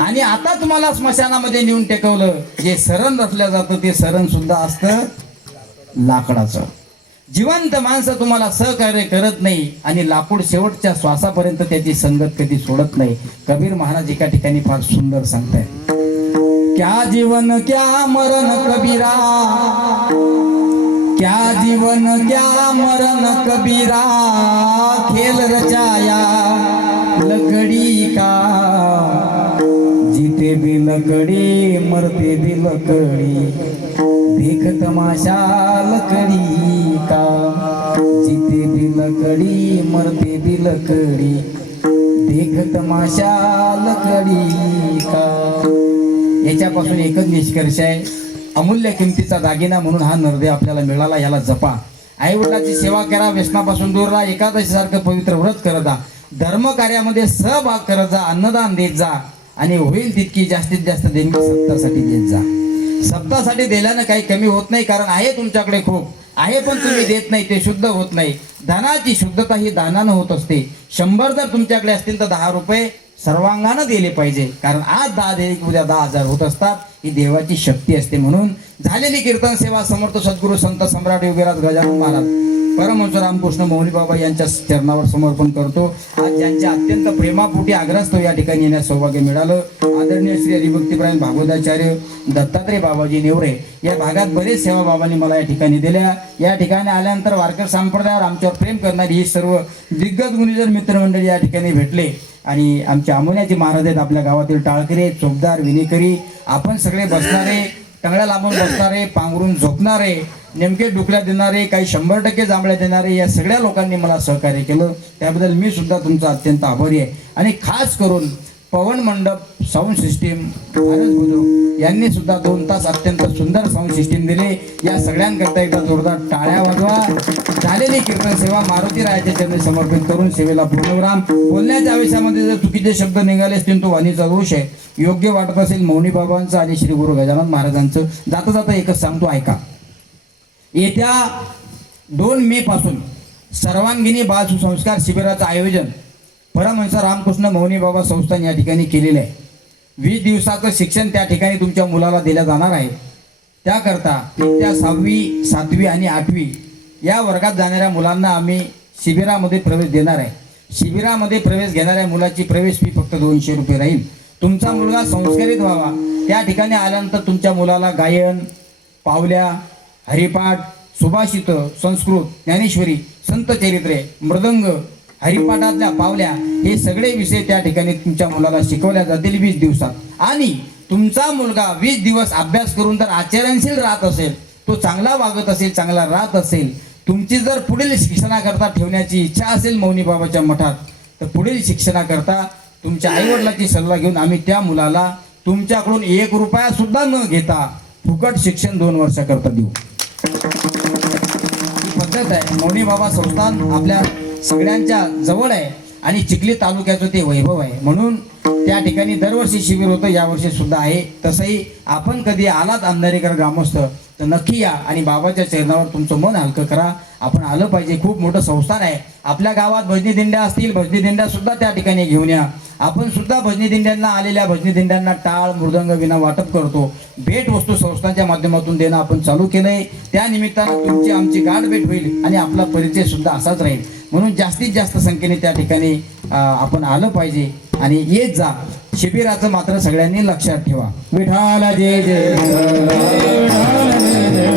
आणि आता तुम्हाला स्मशानामध्ये नेऊन टेकवलं, जे सरण रचलं जातं ते सरण सुद्धा असतं लाकडाचं. जिवंत माणसं तुम्हाला सहकार्य करत नाही आणि लाकूड शेवटच्या श्वासापर्यंत त्याची संगत कधी सोडत नाही. कबीर महाराज एका ठिकाणी फार सुंदर सांगतायत, क्या जीवन क्या मरण कबीरा, क्या जीवन क्या मरण कबीरा, खेल रचाया लकड़ी का, जीते भी लकड़ी मरते भी लकड़ी, देख तमाशा लकड़ी का, जीते भी लकड़ी मरते भी लकड़ी, देख तमाशा लकड़ी का. याच्यापासून एकच निष्कर्ष आहे, अमूल्य किमतीचा दागिना म्हणून हा नरदेव आपल्याला मिळाला, याला जपा. आई वडिलांची सेवा करा, व्यसनापासून दूर राहा, एकादशीसारखं पवित्र व्रत करत जा, धर्म कार्यामध्ये सहभाग करत जा, अन्नदान देत जा आणि होईल तितकी जास्तीत जास्त देणगी सप्तासाठी देत जा. सप्तासाठी दिल्यानं काही कमी होत नाही, कारण आहे तुमच्याकडे खूप आहे पण तुम्ही देत नाही, ते शुद्ध होत नाही. धनाची शुद्धता ही दानानं होत असते. 100 जर तुमच्याकडे असतील तर 10 रुपये सर्वांगानं दिले पाहिजे, कारण आज 10 दिले की उद्या 10,000 होत असतात. ही देवाची शक्ती असते. म्हणून झालेली कीर्तन सेवा समर्थ सद्गुरू संत सम्राट योगीराज गजानन महाराज परमहंस रामकृष्ण मौली बाबा यांच्या चरणावर समर्पण करतो. आज ज्यांच्या अत्यंत प्रेमापोटी आग्रस्त या ठिकाणी येण्यास सौभाग्य मिळालं, आदरणीय श्री हरिभक्तीपरायण भागवताचार्य दत्तात्रय बाबाजी नेवरे या भागात बरेच सेवा बाबांनी मला या ठिकाणी दिल्या. या ठिकाणी आल्यानंतर वारकर संप्रदायावर आमच्यावर प्रेम करणारी ही सर्व दिग्गज गुणीजन मित्रमंडळी या ठिकाणी भेटले. आणि आमच्या आमोन्याचे महाराज आहेत, आपल्या गावातील टाळकरी, चोपदार, विनेकरी, आपण सगळे बसणारे, टंगड्या लांबून बसणारे, पांघरून झोपणारे, नेमके डुकल्या देणारे, काही 100% जांभळ्या देणारे, या सगळ्या लोकांनी मला सहकार्य केलं. त्याबद्दल मी सुद्धा तुमचा अत्यंत आभारी आहे. आणि खास करून पवन मंडप साऊंड सिस्टीम भारत बुद्रुक यांनी सुद्धा 2 तास अत्यंत सुंदर साऊंड सिस्टीम दिले. या सगळ्यांकरता एकदा जोरदार टाळ्या वाजवा. झालेली कीर्तन सेवा मारुती रायाच्या चरणी समर्पित करून सेवेला पूर्णविराम. बोलण्याच्या आयुष्यामध्ये जर चुकीचे शब्द निघाले असतील तो वाणीचा दोष आहे. योग्य वाटत असेल मौनी बाबांचं आणि श्री गुरु गजानन महाराजांचं. जाता जाता एकच सांगतो, ऐका. येत्या 2 मे पासून सर्वांगिनी बाल सुसंस्कार शिबिराचं आयोजन परमहंस रामकृष्ण मौनी बाबा संस्थान या ठिकाणी केलेलं आहे. 20 दिवसाचं शिक्षण त्या ठिकाणी तुमच्या मुलाला दिलं जाणार आहे. त्याकरता इयत्ता 6वी, 7वी आणि 8वी या वर्गात जाणाऱ्या मुलांना आम्ही शिबिरामध्ये प्रवेश देणार आहे. शिबिरामध्ये प्रवेश घेणाऱ्या मुलाची प्रवेश फी फक्त 200 रुपये राहील. तुमचा मुलगा संस्कारित व्हावा, त्या ठिकाणी आल्यानंतर तुमच्या मुलाला गायन, पावल्या, हरिपाठ, सुभाषित, संस्कृत, ज्ञानेश्वरी, संत चरित्रे, मृदंग, हरिपाठातल्या पावल्या हे सगळे विषय त्या ठिकाणी तुमच्या मुलाला शिकवल्या जातील 20 दिवसात. आणि तुमचा मुलगा 20 दिवस अभ्यास करून जर आचरणशील राहत असेल, तो चांगला वागत असेल, चांगला राहत असेल, तुमची जर पुढील शिक्षणाकरता ठेवण्याची इच्छा असेल मौनी बाबाच्या मठात, तर पुढील शिक्षणाकरता तुमच्या आईवडिलांची सल्ला घेऊन आम्ही त्या मुलाला तुमच्याकडून 1 रुपया सुद्धा न घेता फुकट शिक्षण 2 वर्षाकरता देऊ. ही पद्धत आहे. मौनी बाबा संस्थान आपल्या सगळ्यांच्या जवळ आहे आणि चिखली तालुक्याचं ते वैभव आहे. म्हणून त्या ठिकाणी दरवर्षी शिबिर होतं, यावर्षी सुद्धा आहे. तसंही आपण कधी आलात अंधारेकर ग्रामस्थ तर नक्की या आणि बाबाच्या चरणावर तुमचं मन हलकं करा. आपण आलं पाहिजे. खूप मोठं संस्थान आहे. आपल्या गावात भजनी दिंड्या असतील, भजनी दिंड्या सुद्धा त्या ठिकाणी घेऊन या. आपण सुद्धा भजनी दिंड्यांना आलेल्या भजनी दिंड्यांना टाळ, मृदंग, विना वाटप करतो. भेट वस्तू संस्थांच्या माध्यमातून देणं आपण चालू केलंय. त्या निमित्तानं तुमची आमची गाठ भेट होईल आणि आपला परिचय सुद्धा असाच राहील. म्हणून जास्तीत जास्त संख्येने त्या ठिकाणी आपण आलं पाहिजे आणि येत जा. शिबिराचं मात्र सगळ्यांनी लक्षात ठेवा. विठाला जय जय विठाला जय